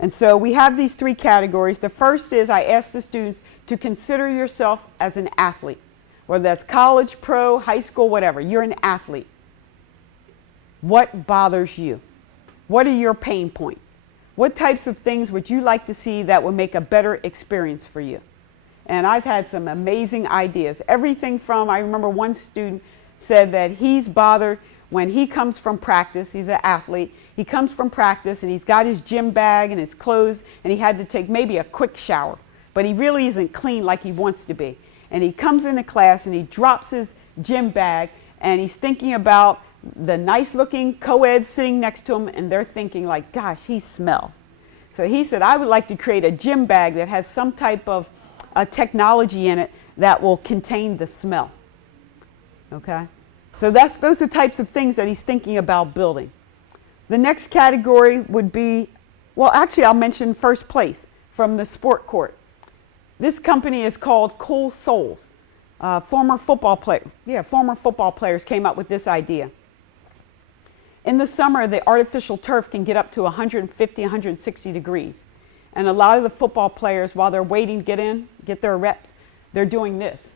And so we have these three categories. The first is I ask the students to consider yourself as an athlete, whether that's college, pro, high school, whatever. You're an athlete. What bothers you? What are your pain points? What types of things would you like to see that would make a better experience for you? And I've had some amazing ideas. Everything from, I remember one student said that he's bothered when he comes from practice. He's an athlete. He comes from practice and he's got his gym bag and his clothes, and he had to take maybe a quick shower, but he really isn't clean like he wants to be. And he comes into class and he drops his gym bag and he's thinking about the nice looking co-eds sitting next to him, and they're thinking like, gosh, he smells. So he said, I would like to create a gym bag that has some type of technology in it that will contain the smell. Okay? So those are types of things that he's thinking about building. The next category would be, well, actually I'll mention first place from the sport court. This company is called Cool Souls. Former football players came up with this idea. In the summer, the artificial turf can get up to 150, 160 degrees. And a lot of the football players, while they're waiting to get their reps, they're doing this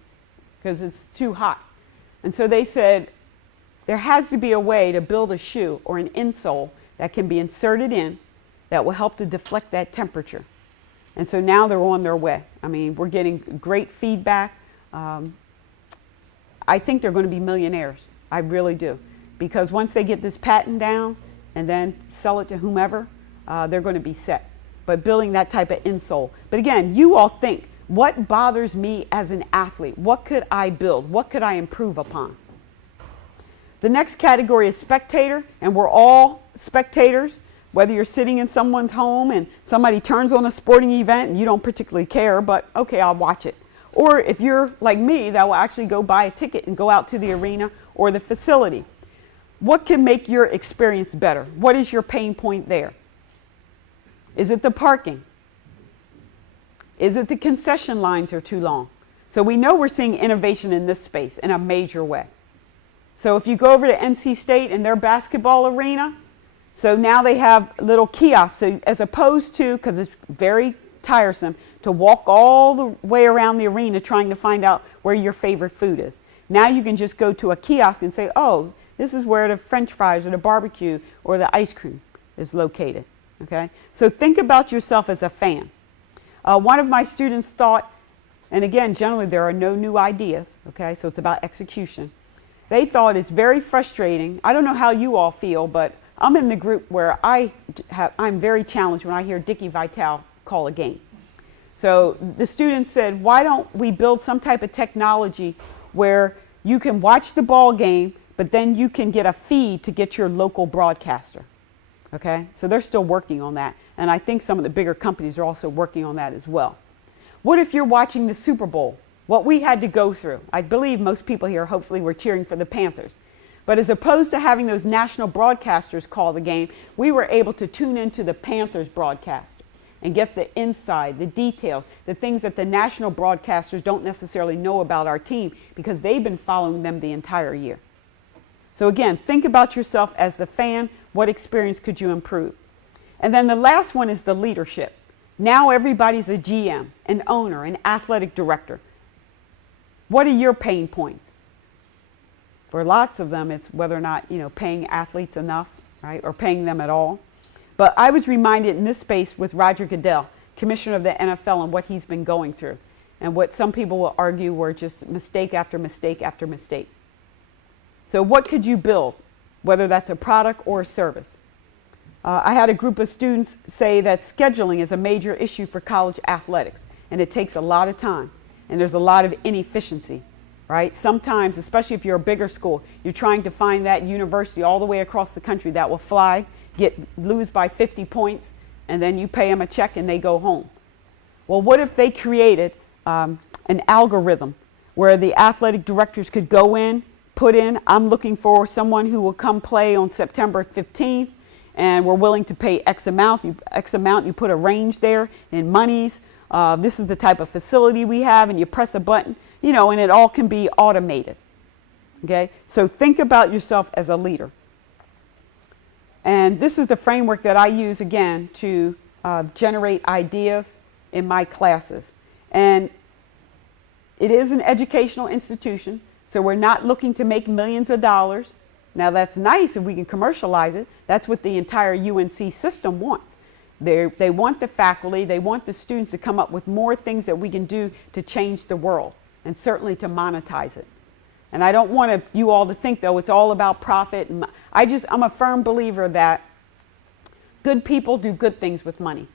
because it's too hot. And so they said, there has to be a way to build a shoe or an insole that can be inserted in that will help to deflect that temperature. And so now they're on their way. I mean, we're getting great feedback. I think they're going to be millionaires. I really do. Because once they get this patent down and then sell it to whomever, they're going to be set. But building that type of insole. But again, you all think, what bothers me as an athlete? What could I build? What could I improve upon? The next category is spectator, and we're all spectators. Whether you're sitting in someone's home and somebody turns on a sporting event and you don't particularly care, but okay, I'll watch it. Or if you're like me, that will actually go buy a ticket and go out to the arena or the facility. What can make your experience better? What is your pain point there? Is it the parking? Is it the concession lines are too long? So we know we're seeing innovation in this space in a major way. So if you go over to NC State and their basketball arena, so now they have little kiosks. So as opposed to, because it's very tiresome, to walk all the way around the arena trying to find out where your favorite food is. Now you can just go to a kiosk and say, oh, this is where the French fries or the barbecue or the ice cream is located. Okay? So think about yourself as a fan. One of my students thought, and again, generally there are no new ideas, okay, so it's about execution. They thought it's very frustrating. I don't know how you all feel, but I'm in the group where I'm very challenged when I hear Dickie Vitale call a game. So the students said, why don't we build some type of technology where you can watch the ball game, but then you can get a feed to get your local broadcaster. Okay, so they're still working on that. And I think some of the bigger companies are also working on that as well. What if you're watching the Super Bowl? What we had to go through. I believe most people here hopefully were cheering for the Panthers. But as opposed to having those national broadcasters call the game, we were able to tune into the Panthers broadcast and get the inside, the details, the things that the national broadcasters don't necessarily know about our team because they've been following them the entire year. So again, think about yourself as the fan. What experience could you improve? And then the last one is the leadership. Now everybody's a GM, an owner, an athletic director. What are your pain points? For lots of them, it's whether or not, paying athletes enough, right, or paying them at all. But I was reminded in this space with Roger Goodell, commissioner of the NFL, and what he's been going through, and what some people will argue were just mistake after mistake after mistake. So what could you build, whether that's a product or a service? I had a group of students say that scheduling is a major issue for college athletics, and it takes a lot of time, and there's a lot of inefficiency, right? Sometimes, especially if you're a bigger school, you're trying to find that university all the way across the country that will fly, lose by 50 points, and then you pay them a check and they go home. Well, what if they created an algorithm where the athletic directors could go in, put in, I'm looking for someone who will come play on September 15th, and we're willing to pay X amount. You put a range there in monies. This is the type of facility we have, and you press a button, and it all can be automated. Okay? So think about yourself as a leader. And this is the framework that I use, again, to generate ideas in my classes. And it is an educational institution, so we're not looking to make millions of dollars. Now, that's nice if we can commercialize it. That's what the entire UNC system wants. They want the faculty, they want the students to come up with more things that we can do to change the world, and certainly to monetize it. And I don't want you all to think, though, it's all about profit. I'm a firm believer that good people do good things with money.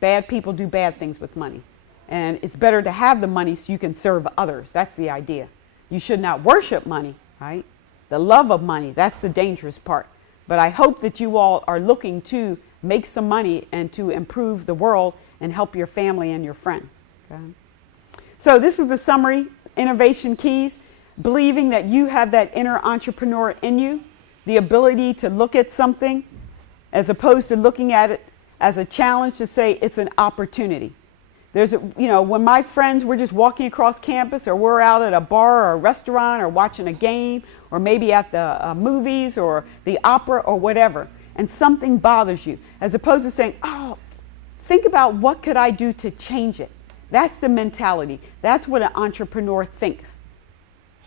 Bad people do bad things with money. And it's better to have the money so you can serve others. That's the idea. You should not worship money, right? The love of money, that's the dangerous part. But I hope that you all are looking to make some money and to improve the world and help your family and your friend. Okay? So this is the summary, innovation keys. Believing that you have that inner entrepreneur in you, the ability to look at something as opposed to looking at it as a challenge, to say it's an opportunity. When my friends, we're just walking across campus, or we're out at a bar or a restaurant or watching a game, or maybe at the movies or the opera or whatever, and something bothers you, as opposed to saying, oh, think about what could I do to change it. That's the mentality. That's what an entrepreneur thinks.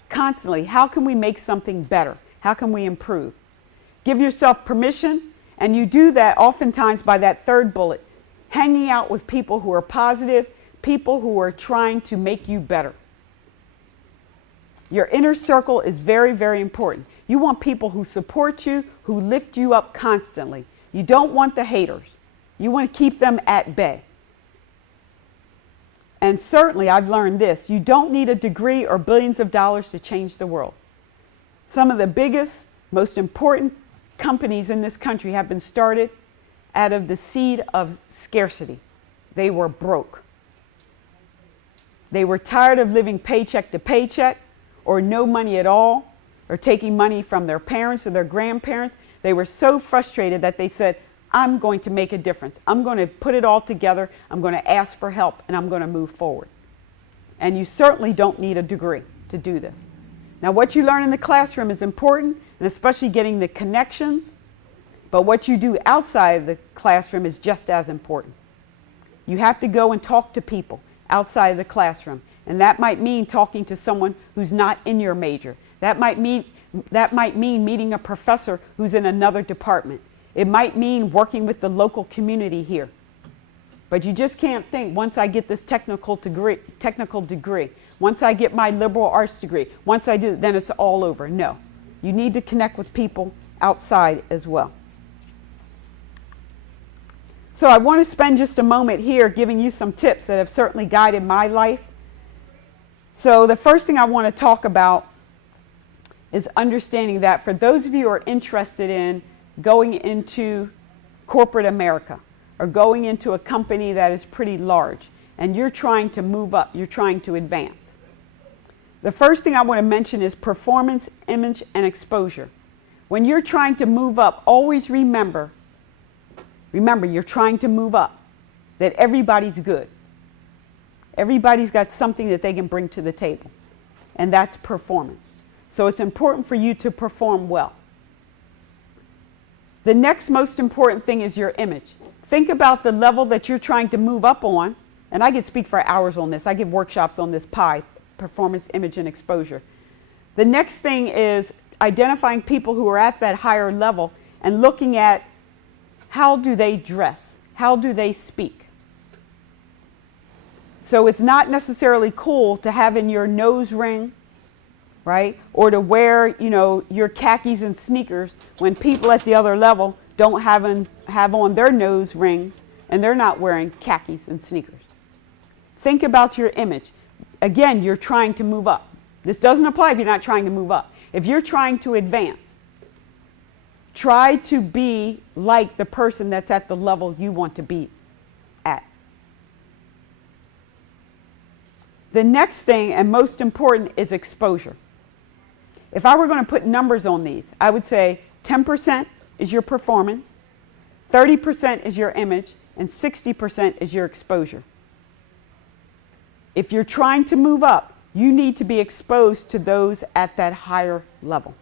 Constantly, how can we make something better? How can we improve? Give yourself permission, and you do that oftentimes by that third bullet, hanging out with people who are positive, people who are trying to make you better. Your inner circle is very, very important. You want people who support you, who lift you up constantly. You don't want the haters. You want to keep them at bay. And certainly, I've learned this, you don't need a degree or billions of dollars to change the world. Some of the biggest, most important companies in this country have been started out of the seed of scarcity. They were broke. They were tired of living paycheck to paycheck or no money at all. or taking money from their parents or their grandparents. They were so frustrated that they said, I'm going to make a difference. I'm going to put it all together. I'm going to ask for help, and I'm going to move forward. And you certainly don't need a degree to do this. Now, what you learn in the classroom is important, and especially getting the connections, but what you do outside of the classroom is just as important. You have to go and talk to people outside of the classroom, and that might mean talking to someone who's not in your major. That might mean meeting a professor who's in another department. It might mean working with the local community here. But you just can't think, once I get this technical degree, once I get my liberal arts degree, once I do, then it's all over. No. You need to connect with people outside as well. So I want to spend just a moment here giving you some tips that have certainly guided my life. So the first thing I want to talk about is understanding that for those of you who are interested in going into corporate America or going into a company that is pretty large and you're trying to move up, you're trying to advance. The first thing I want to mention is performance, image, and exposure. When you're trying to move up, always remember you're trying to move up, that everybody's good. Everybody's got something that they can bring to the table, and that's performance. So it's important for you to perform well. The next most important thing is your image. Think about the level that you're trying to move up on, and I could speak for hours on this. I give workshops on this PI, performance, image, and exposure. The next thing is identifying people who are at that higher level and looking at how do they dress? How do they speak? So it's not necessarily cool to have in your nose ring, right? Or to wear, your khakis and sneakers when people at the other level don't have on their nose rings and they're not wearing khakis and sneakers. Think about your image. Again, you're trying to move up. This doesn't apply if you're not trying to move up. If you're trying to advance, try to be like the person that's at the level you want to be at. The next thing, and most important, is exposure. If I were going to put numbers on these, I would say 10% is your performance, 30% is your image, and 60% is your exposure. If you're trying to move up, you need to be exposed to those at that higher level.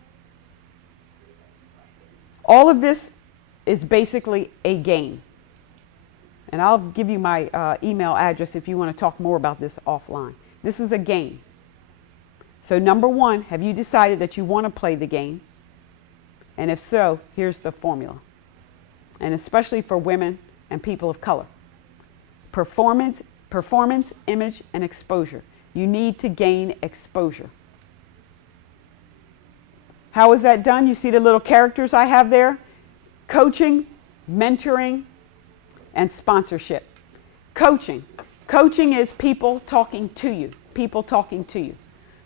All of this is basically a game. And I'll give you my email address if you want to talk more about this offline. This is a game. So number one, have you decided that you want to play the game? And if so, here's the formula. And especially for women and people of color. Performance, image, and exposure. You need to gain exposure. How is that done? You see the little characters I have there? Coaching, mentoring, and sponsorship. Coaching. Coaching is people talking to you. People talking to you.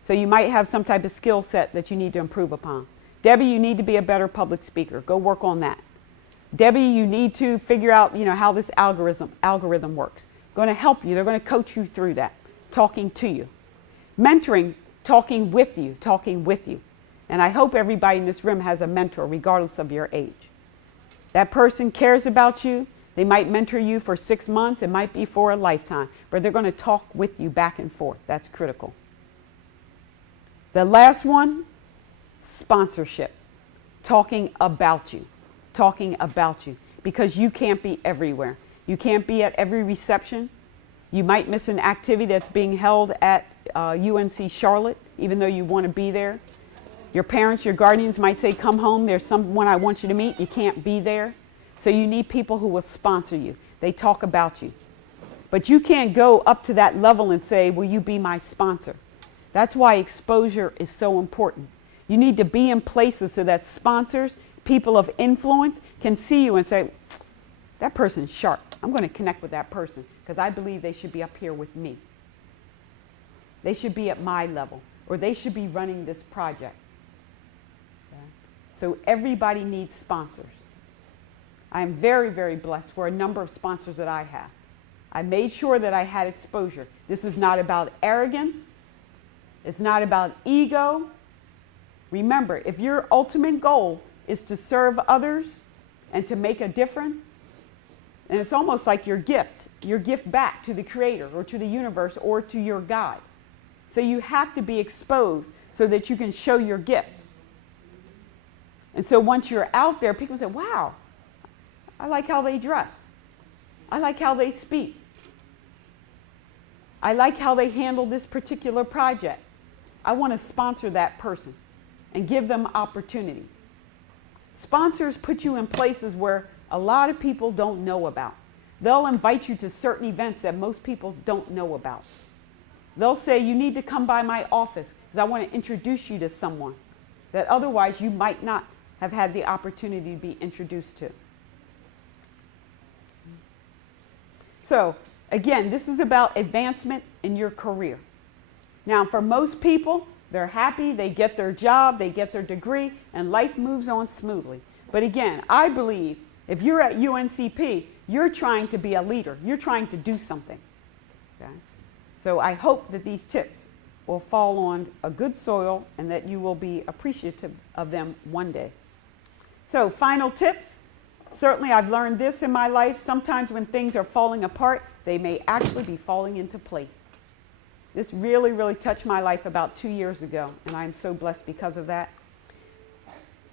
So you might have some type of skill set that you need to improve upon. Debbie, you need to be a better public speaker. Go work on that. Debbie, you need to figure out, how this algorithm works. Going to help you. They're going to coach you through that. Talking to you. Mentoring, talking with you. And I hope everybody in this room has a mentor, regardless of your age. That person cares about you. They might mentor you for 6 months. It might be for a lifetime. But they're going to talk with you back and forth. That's critical. The last one, sponsorship. Talking about you. Because you can't be everywhere. You can't be at every reception. You might miss an activity that's being held at UNC Charlotte, even though you want to be there. Your parents, your guardians might say, come home, there's someone I want you to meet. You can't be there. So you need people who will sponsor you. They talk about you. But you can't go up to that level and say, will you be my sponsor? That's why exposure is so important. You need to be in places so that sponsors, people of influence, can see you and say, that person's sharp. I'm going to connect with that person because I believe they should be up here with me. They should be at my level, or they should be running this project. Okay? So everybody needs sponsors. I am very, very blessed for a number of sponsors that I have. I made sure that I had exposure. This is not about arrogance. It's not about ego. Remember, if your ultimate goal is to serve others and to make a difference, and it's almost like your gift back to the Creator or to the universe or to your God. So you have to be exposed so that you can show your gift. And so once you're out there, people say, wow, I like how they dress. I like how they speak. I like how they handle this particular project. I want to sponsor that person and give them opportunities. Sponsors put you in places where a lot of people don't know about. They'll invite you to certain events that most people don't know about. They'll say, you need to come by my office because I want to introduce you to someone that otherwise you might not have had the opportunity to be introduced to. So, again, this is about advancement in your career. Now, for most people, they're happy, they get their job, they get their degree, and life moves on smoothly. But again, I believe if you're at UNCP, you're trying to be a leader. You're trying to do something. Okay? So I hope that these tips will fall on a good soil and that you will be appreciative of them one day. So final tips. Certainly I've learned this in my life. Sometimes when things are falling apart, they may actually be falling into place. This really, really touched my life about 2 years ago, and I'm so blessed because of that.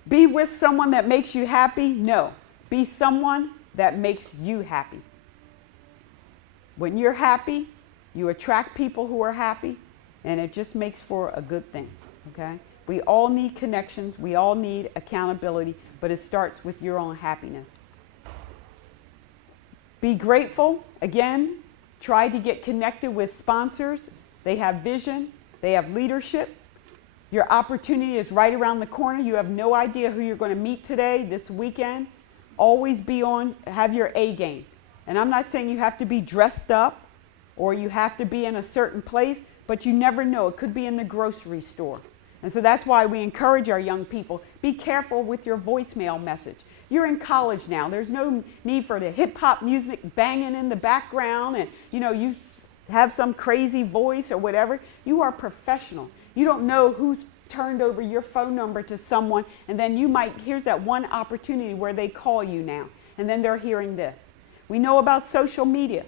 Be with someone that makes you happy? No. Be someone that makes you happy. When you're happy, you attract people who are happy, and it just makes for a good thing, okay? We all need connections. We all need accountability, but it starts with your own happiness. Be grateful. Again, try to get connected with sponsors. They have vision. They have leadership. Your opportunity is right around the corner. You have no idea who you're going to meet today, this weekend. Always have your A game. And I'm not saying you have to be dressed up or you have to be in a certain place, but you never know. It could be in the grocery store. And so that's why we encourage our young people, be careful with your voicemail message. You're in college now. There's no need for the hip hop music banging in the background and you have some crazy voice or whatever. You are professional. You don't know who's turned over your phone number to someone, and then here's that one opportunity where they call you now, and then they're hearing this. We know about social media.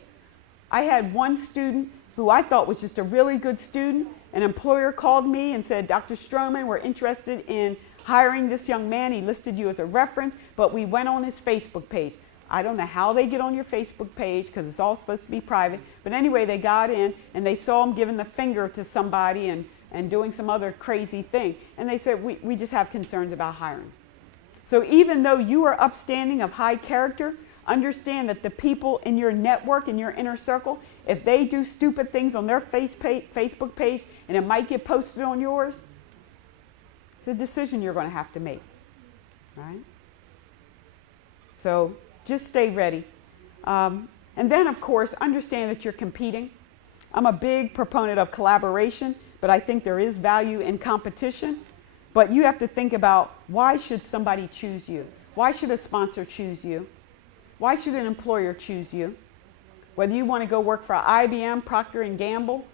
I had one student who I thought was just a really good student. An employer called me and said, Dr. Stroman, we're interested in hiring this young man. He listed you as a reference, but we went on his Facebook page. I don't know how they get on your Facebook page because it's all supposed to be private. But anyway, they got in and they saw him giving the finger to somebody and doing some other crazy thing. And they said, we just have concerns about hiring. So even though you are upstanding of high character, understand that the people in your network, in your inner circle, if they do stupid things on their Facebook page and it might get posted on yours, it's a decision you're going to have to make, right? So just stay ready. And then, of course, understand that you're competing. I'm a big proponent of collaboration, but I think there is value in competition. But you have to think about, why should somebody choose you? Why should a sponsor choose you? Why should an employer choose you? Whether you want to go work for IBM, Procter & Gamble,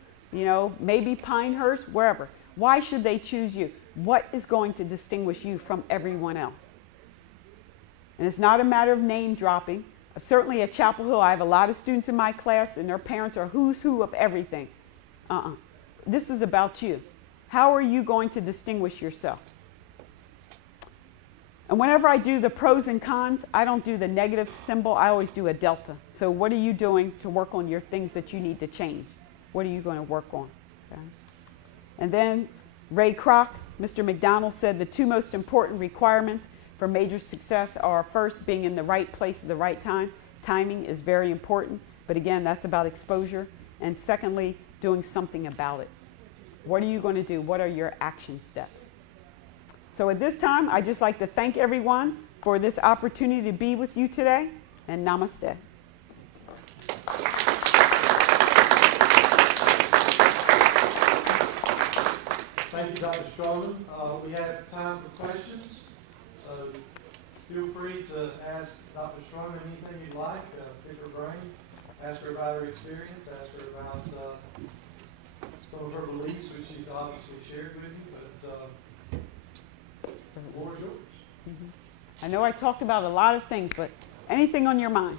maybe Pinehurst, wherever. Why should they choose you? What is going to distinguish you from everyone else? And it's not a matter of name dropping. Certainly at Chapel Hill, I have a lot of students in my class and their parents are who's who of everything. This is about you. How are you going to distinguish yourself? And whenever I do the pros and cons, I don't do the negative symbol. I always do a delta. So what are you doing to work on your things that you need to change? What are you going to work on? Okay? And then Ray Kroc, Mr. McDonald said the two most important requirements for major success are, first, being in the right place at the right time. Timing is very important, but again, that's about exposure. And secondly, doing something about it. What are you going to do? What are your action steps? So at this time, I'd just like to thank everyone for this opportunity to be with you today, and namaste. Thank you, Dr. Stroman. We have time for questions, so feel free to ask Dr. Stroman anything you'd like, pick her brain, ask her about her experience, ask her about some of her beliefs, which she's obviously shared with you, but The floor is yours. I know I talked about a lot of things, but anything on your mind?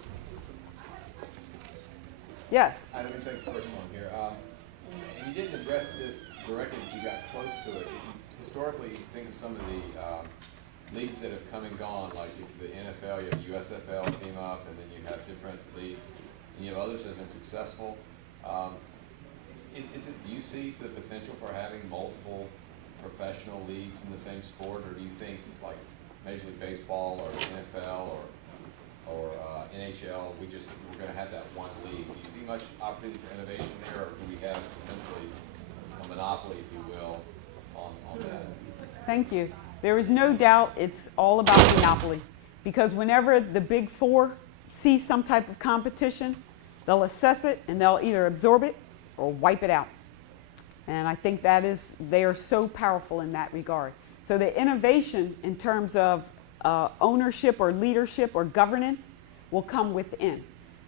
Yes. I don't even take the first one here. And you didn't address this directly, but you got close to it. If you historically think of some of the leagues that have come and gone, like the NFL, you have USFL came up, and then you have different leagues, and you have others that have been successful. Do you see the potential for having multiple professional leagues in the same sport, or do you think like Major League Baseball or NFL or NHL, we're going to have that one league? Do you see much opportunity for innovation there, or do we have essentially a monopoly, if you will, on that? Thank you. There is no doubt it's all about monopoly, because whenever the big four see some type of competition, they'll assess it and they'll either absorb it or wipe it out. And I think they are so powerful in that regard. So the innovation in terms of ownership or leadership or governance will come within.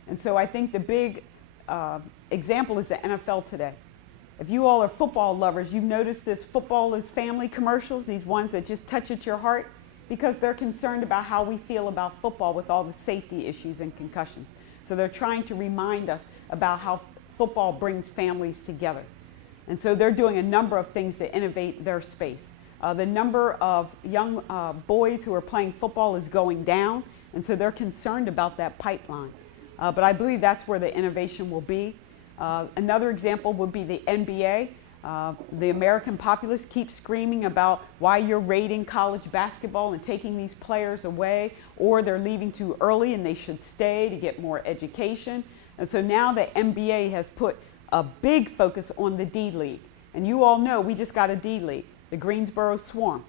And so I think the big example is the NFL today. If you all are football lovers, you've noticed this football is family commercials, these ones that just touch at your heart, because they're concerned about how we feel about football with all the safety issues and concussions. So they're trying to remind us about how football brings families together. And so they're doing a number of things to innovate their space. The number of young boys who are playing football is going down, and so they're concerned about that pipeline. But I believe that's where the innovation will be. Another example would be the NBA. The American populace keeps screaming about why you're raiding college basketball and taking these players away, or they're leaving too early and they should stay to get more education. And so now the NBA has put a big focus on the D League. And you all know we just got a D League, the Greensboro Swarm,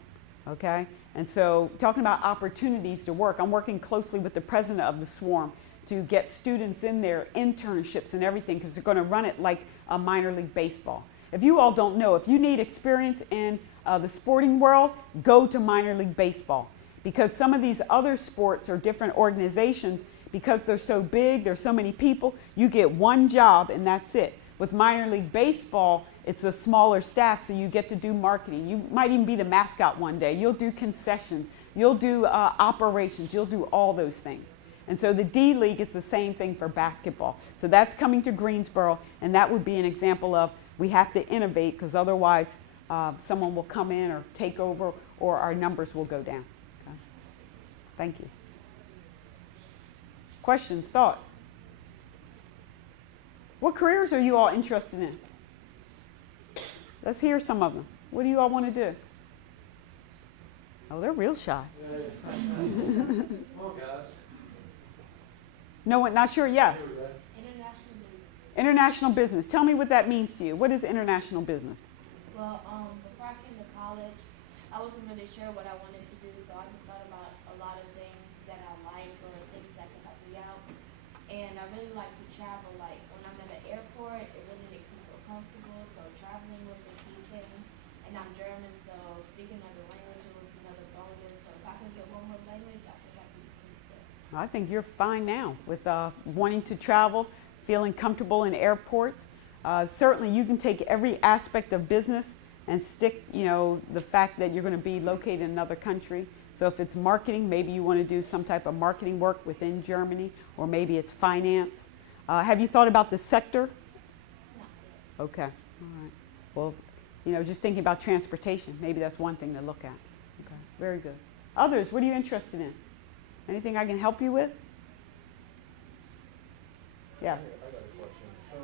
okay? And so talking about opportunities to work, I'm working closely with the president of the Swarm to get students in there, internships and everything, because they're going to run it like a minor league baseball. If you all don't know, if you need experience in the sporting world, go to minor league baseball, because some of these other sports or different organizations, because they're so big, there's so many people, you get one job and that's it. With minor league baseball, it's a smaller staff, so you get to do marketing. You might even be the mascot one day. You'll do concessions. You'll do operations. You'll do all those things. And so the D League is the same thing for basketball. So that's coming to Greensboro, and that would be an example of we have to innovate, because otherwise someone will come in or take over, or our numbers will go down. Okay? Thank you. Questions, thoughts? What careers are you all interested in? Let's hear some of them. What do you all want to do? Oh, they're real shy. Come on, guys. No one, not sure? Yes. International business. International business. Tell me what that means to you. What is international business? Well, before I came to college, I wasn't really sure what I wanted to do, so I just thought about a lot of things that I like or things that could help me out. And I really like to travel. Like when I'm at the airport, it really makes me feel comfortable. So traveling was a key thing. And I'm German, so speaking another language was another bonus. So if I can get one more language, I think I'd be pretty set. I think you're fine now with wanting to travel, feeling comfortable in airports. Certainly you can take every aspect of business and stick, the fact that you're going to be located in another country. So if it's marketing, maybe you want to do some type of marketing work within Germany, or maybe it's finance. Have you thought about the sector? No. Okay, all right. Well, just thinking about transportation, maybe that's one thing to look at. Okay, very good. Others, what are you interested in? Anything I can help you with? Yeah. I got a question. So,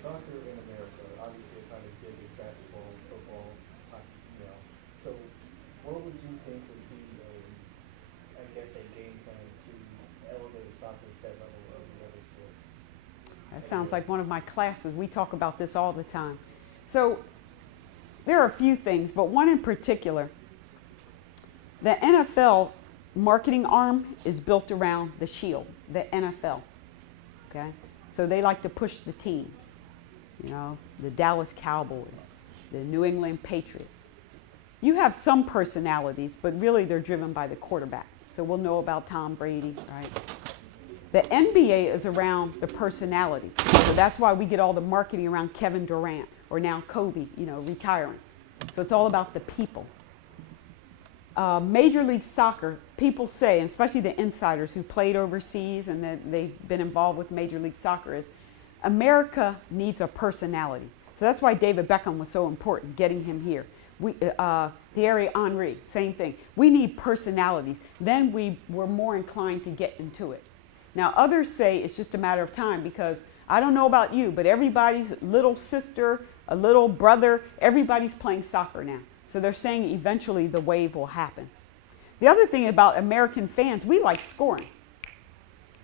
soccer in America, obviously it's not as big as basketball, football, hockey, So, what would you think would be, a game plan to elevate soccer to that level of the other sports? That sounds like one of my classes. We talk about this all the time. So, there are a few things, but one in particular. The NFL marketing arm is built around the shield, the NFL. Okay? So they like to push the teams. The Dallas Cowboys, the New England Patriots. You have some personalities, but really they're driven by the quarterback. So we'll know about Tom Brady, right? The NBA is around the personality. So that's why we get all the marketing around Kevin Durant, or now Kobe, retiring. So it's all about the people. Major League Soccer, people say, and especially the insiders who played overseas and that they've been involved with Major League Soccer, is America needs a personality. So that's why David Beckham was so important, getting him here. Thierry Henry, same thing. We need personalities. Then we're more inclined to get into it. Now, others say it's just a matter of time because I don't know about you, but everybody's little sister, a little brother, everybody's playing soccer now. So they're saying eventually the wave will happen. The other thing about American fans, we like scoring,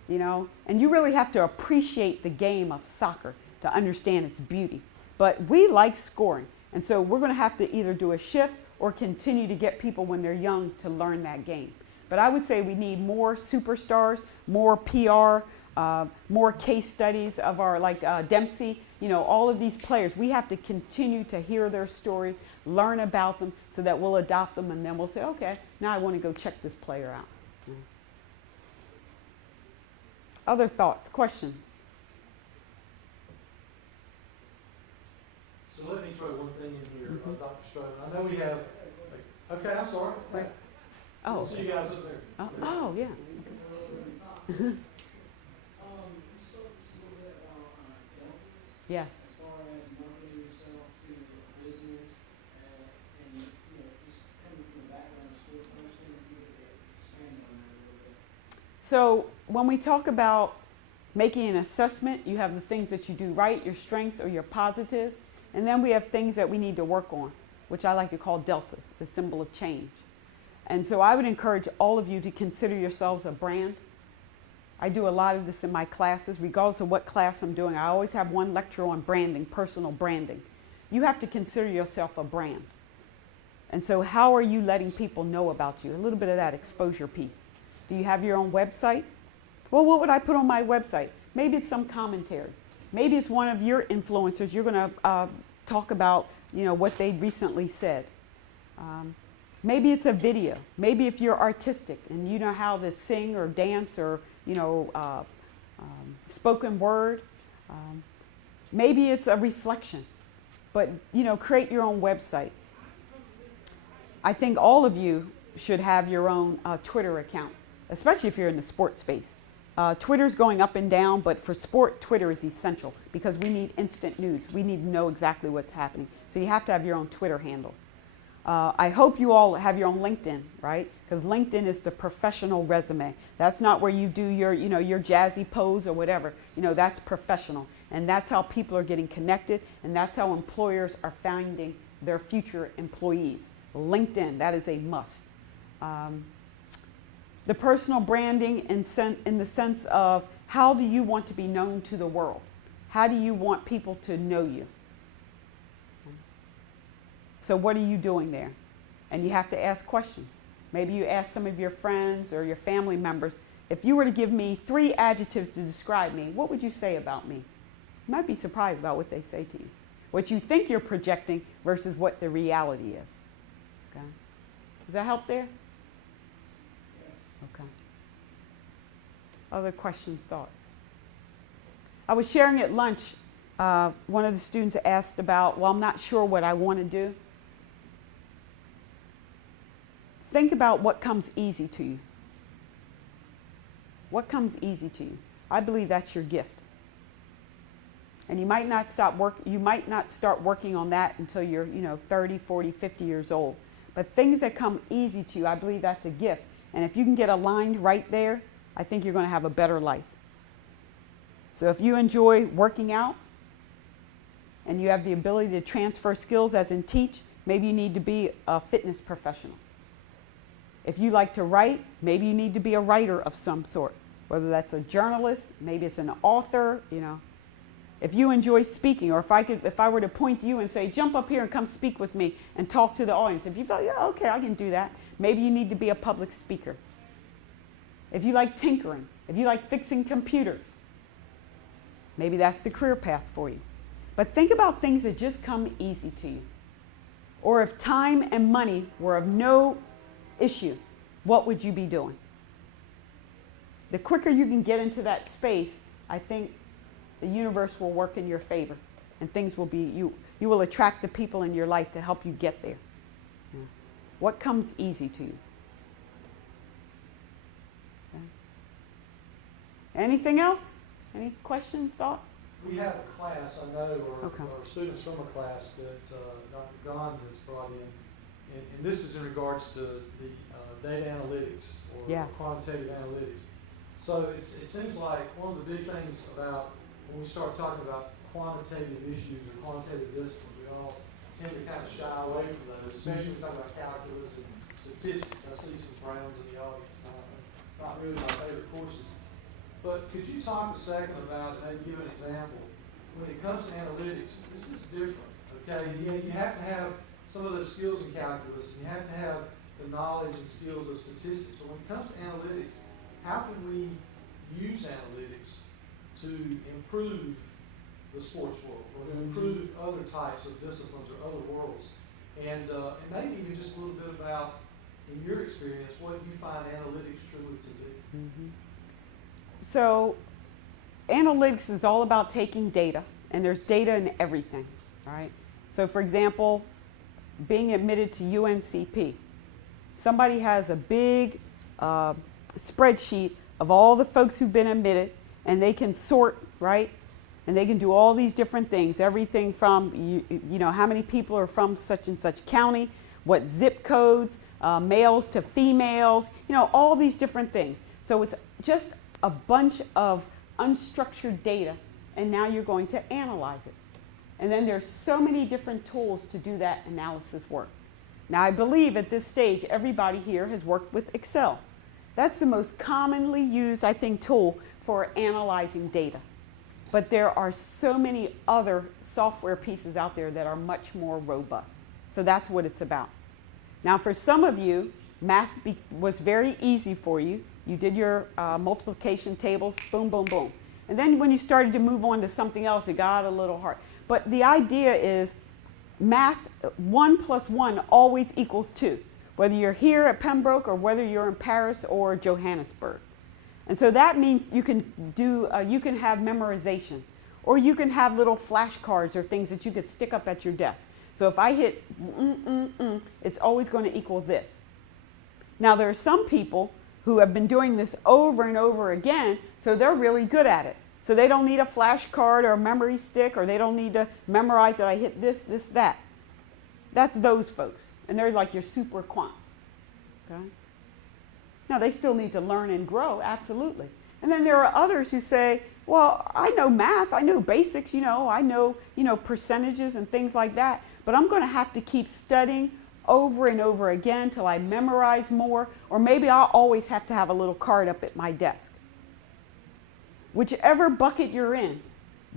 you know, and you really have to appreciate the game of soccer to understand its beauty. But we like scoring. And so we're going to have to either do a shift or continue to get people when they're young to learn that game. But I would say we need more superstars, more PR, more case studies of our, like Dempsey, you know, all of these players. We have to continue to hear their stories, learn about them so that we'll adopt them and then we'll say, okay, now I want to go check this player out. Other thoughts, questions? So let me throw one thing in here, Dr. Stroman. I know we have, okay, I'm sorry. Right. Oh, We'll see you guys up there. oh yeah. Yeah. As far as marketing yourself to a business and you know, just coming from the background of sports person, if you could expand on that a little bit. So when we talk about making an assessment, you have the things that you do right, your strengths or your positives, and then we have things that we need to work on, which I like to call deltas, the symbol of change. And so I would encourage all of you to consider yourselves a brand. I do a lot of this in my classes, regardless of what class I'm doing. I always have one lecture on branding, personal branding. You have to consider yourself a brand. And so how are you letting people know about you? A little bit of that exposure piece. Do you have your own website? Well, what would I put on my website? Maybe it's some commentary. Maybe it's one of your influencers. You're going to talk about, you know, what they recently said. Maybe it's a video. Maybe if you're artistic and you know how to sing or dance or, you know, spoken word. Maybe it's a reflection. But, you know, create your own website. I think all of you should have your own Twitter account, especially if you're in the sports space. Twitter's going up and down, but for sport, Twitter is essential because we need instant news. We need to know exactly what's happening. So you have to have your own Twitter handle. I hope you all have your own LinkedIn, right? Because LinkedIn is the professional resume. That's not where you do your, you know, your jazzy pose or whatever. You know, that's professional. And that's how people are getting connected, and that's how employers are finding their future employees. LinkedIn, that is a must. The personal branding in the sense of how do you want to be known to the world? How do you want people to know you? So what are you doing there? And you have to ask questions. Maybe you ask some of your friends or your family members, if you were to give me 3 adjectives to describe me, what would you say about me? You might be surprised about what they say to you. What you think you're projecting versus what the reality is. Okay? Does that help there? Okay. Other questions, thoughts? I was sharing at lunch, one of the students asked about, well, I'm not sure what I want to do. Think about what comes easy to you. What comes easy to you? I believe that's your gift. And you might not start working on that until you're, 30, 40, 50 years old. But things that come easy to you, I believe that's a gift. And if you can get aligned right there, I think you're going to have a better life. So if you enjoy working out and you have the ability to transfer skills as in teach, maybe you need to be a fitness professional. If you like to write, maybe you need to be a writer of some sort, whether that's a journalist, maybe it's an author, If you enjoy speaking, or if I were to point to you and say, jump up here and come speak with me and talk to the audience. If you felt, yeah, okay, I can do that. Maybe you need to be a public speaker. If you like tinkering, if you like fixing computers, maybe that's the career path for you. But think about things that just come easy to you. Or if time and money were of no issue, what would you be doing? The quicker you can get into that space, I think the universe will work in your favor, and things will be, you will attract the people in your life to help you get there. Yeah. What comes easy to you? Okay. Anything else? Any questions, thoughts? We have a class, I know, Okay. or students from a class that Dr. Gond has brought in, and this is in regards to the data analytics or Yes. quantitative analytics. So it seems like one of the big things about when we start talking about quantitative issues or quantitative disciplines, we all tend to kind of shy away from those, especially when we talk about calculus and statistics. I see some frowns in the audience, not really my favorite courses. But could you talk a second about, maybe give an example, when it comes to analytics, this is different, okay? You have to have some of those skills in calculus, and you have to have the knowledge and skills of statistics. But when it comes to analytics, how can we use analytics to improve the sports world, or to improve other types of disciplines or other worlds? And maybe even just a little bit about, in your experience, what you find analytics truly to do. Mm-hmm. So analytics is all about taking data, and there's data in everything, right? So for example, being admitted to UNCP. Somebody has a big spreadsheet of all the folks who've been admitted, and they can sort, right? And they can do all these different things, everything from, you know, how many people are from such and such county, what zip codes, males to females, you know, all these different things. So it's just a bunch of unstructured data, and now you're going to analyze it. And then there's so many different tools to do that analysis work. Now I believe at this stage everybody here has worked with Excel. That's the most commonly used, I think, tool for analyzing data. But there are so many other software pieces out there that are much more robust. So that's what it's about. Now for some of you, math was very easy for you. You did your multiplication tables, boom, boom, boom. And then when you started to move on to something else, it got a little hard. But the idea is math, 1 + 1 always equals 2, whether you're here at Pembroke or whether you're in Paris or Johannesburg. And so that means you can do, you can have memorization, or you can have little flashcards or things that you could stick up at your desk. So if I hit it's always going to equal this. Now there are some people who have been doing this over and over again, so they're really good at it. So they don't need a flashcard or a memory stick, or they don't need to memorize that I hit this, this, that. That's those folks, and they're like your super quant. Okay? Now they still need to learn and grow, absolutely. And then there are others who say, well, I know math, I know basics, I know, percentages and things like that, but I'm going to have to keep studying over and over again till I memorize more, or maybe I'll always have to have a little card up at my desk. Whichever bucket you're in,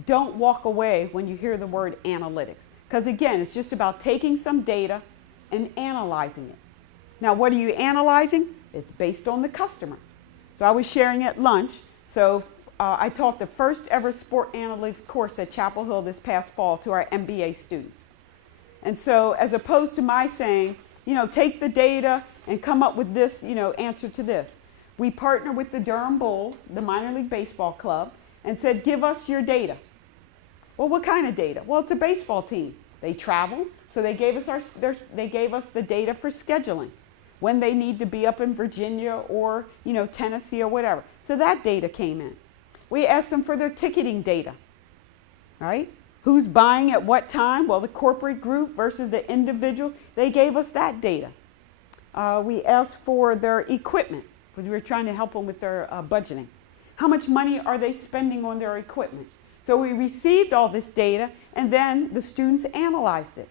don't walk away when you hear the word analytics. Because again, it's just about taking some data and analyzing it. Now, what are you analyzing? It's based on the customer. So I was sharing at lunch. So I taught the first ever sport analytics course at Chapel Hill this past fall to our MBA students. And so as opposed to my saying, take the data and come up with this, answer to this, we partnered with the Durham Bulls, the minor league baseball club, and said, give us your data. Well, what kind of data? Well, it's a baseball team. They travel, so they gave us the data for scheduling, when they need to be up in Virginia or Tennessee or whatever. So that data came in. We asked them for their ticketing data, right? Who's buying at what time? Well, the corporate group versus the individual. They gave us that data. We asked for their equipment, because we were trying to help them with their budgeting. How much money are they spending on their equipment? So we received all this data, and then the students analyzed it.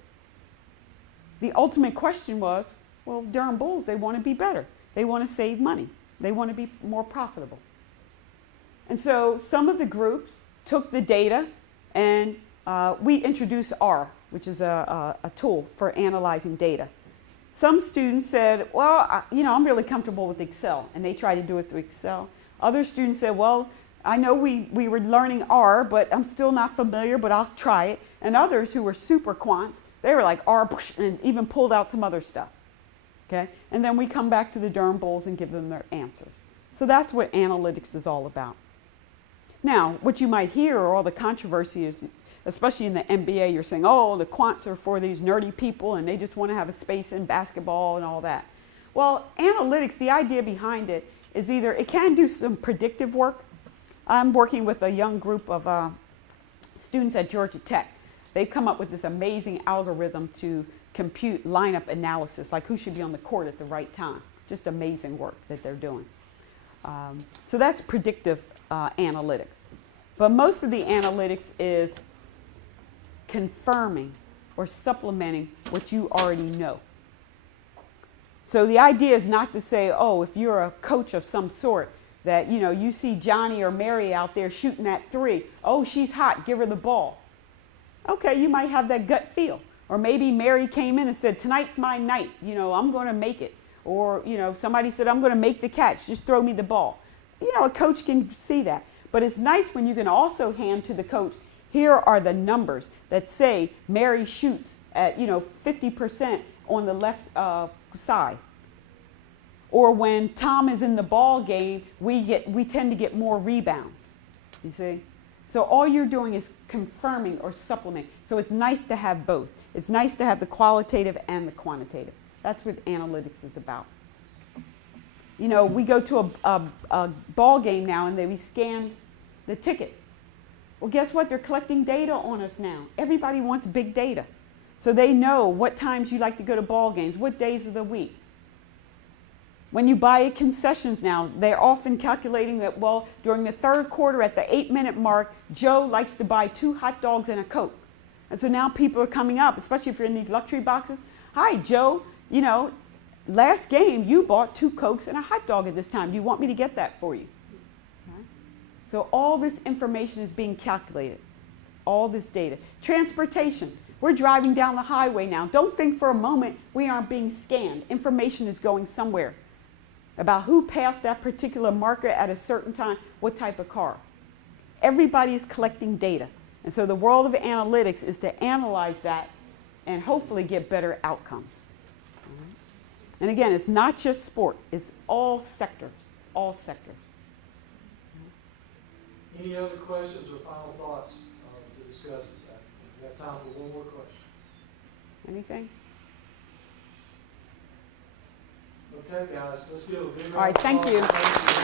The ultimate question was, well, Durham Bulls, they want to be better. They want to save money. They want to be more profitable. And so some of the groups took the data, and we introduced R, which is a tool for analyzing data. Some students said, well, I'm really comfortable with Excel, and they tried to do it through Excel. Other students said, well, I know we were learning R, but I'm still not familiar, but I'll try it. And others who were super quants, they were like R, and even pulled out some other stuff. Okay? And then we come back to the Durham Bulls and give them their answers. So that's what analytics is all about. Now, what you might hear, or all the controversy is, especially in the NBA, you're saying, oh, the quants are for these nerdy people and they just want to have a space in basketball and all that. Well, analytics, the idea behind it is either it can do some predictive work. I'm working with a young group of students at Georgia Tech. They've come up with this amazing algorithm to compute lineup analysis, like who should be on the court at the right time. Just amazing work that they're doing. So that's predictive analytics. But most of the analytics is confirming or supplementing what you already know. So the idea is not to say, oh, if you're a coach of some sort, that you see Johnny or Mary out there shooting that three. Oh, she's hot, give her the ball. Okay, you might have that gut feel. Or maybe Mary came in and said, tonight's my night, I'm going to make it. Or, somebody said, I'm going to make the catch, just throw me the ball. A coach can see that. But it's nice when you can also hand to the coach, here are the numbers that say Mary shoots at, 50% on the left side. Or when Tom is in the ball game, we tend to get more rebounds, you see? So all you're doing is confirming or supplementing. So it's nice to have both. It's nice to have the qualitative and the quantitative. That's what analytics is about. We go to a ball game now and we scan the ticket. Well, guess what? They're collecting data on us now. Everybody wants big data. So they know what times you like to go to ball games, what days of the week. When you buy at concessions now, they're often calculating that, well, during the third quarter at the 8-minute mark, Joe likes to buy 2 hot dogs and a Coke. And so now people are coming up, especially if you're in these luxury boxes. Hi, Joe, last game you bought 2 Cokes and a hot dog at this time. Do you want me to get that for you? Okay. So all this information is being calculated, all this data. Transportation. We're driving down the highway now. Don't think for a moment we aren't being scanned. Information is going somewhere about who passed that particular marker at a certain time, what type of car. Everybody is collecting data. And so the world of analytics is to analyze that and hopefully get better outcomes. And again, it's not just sport, it's all sectors, all sectors. Any other questions or final thoughts to discuss this afternoon? We have time for one more question. Anything? Okay, guys, let's give a big round All right, of thank applause. you. Thank you.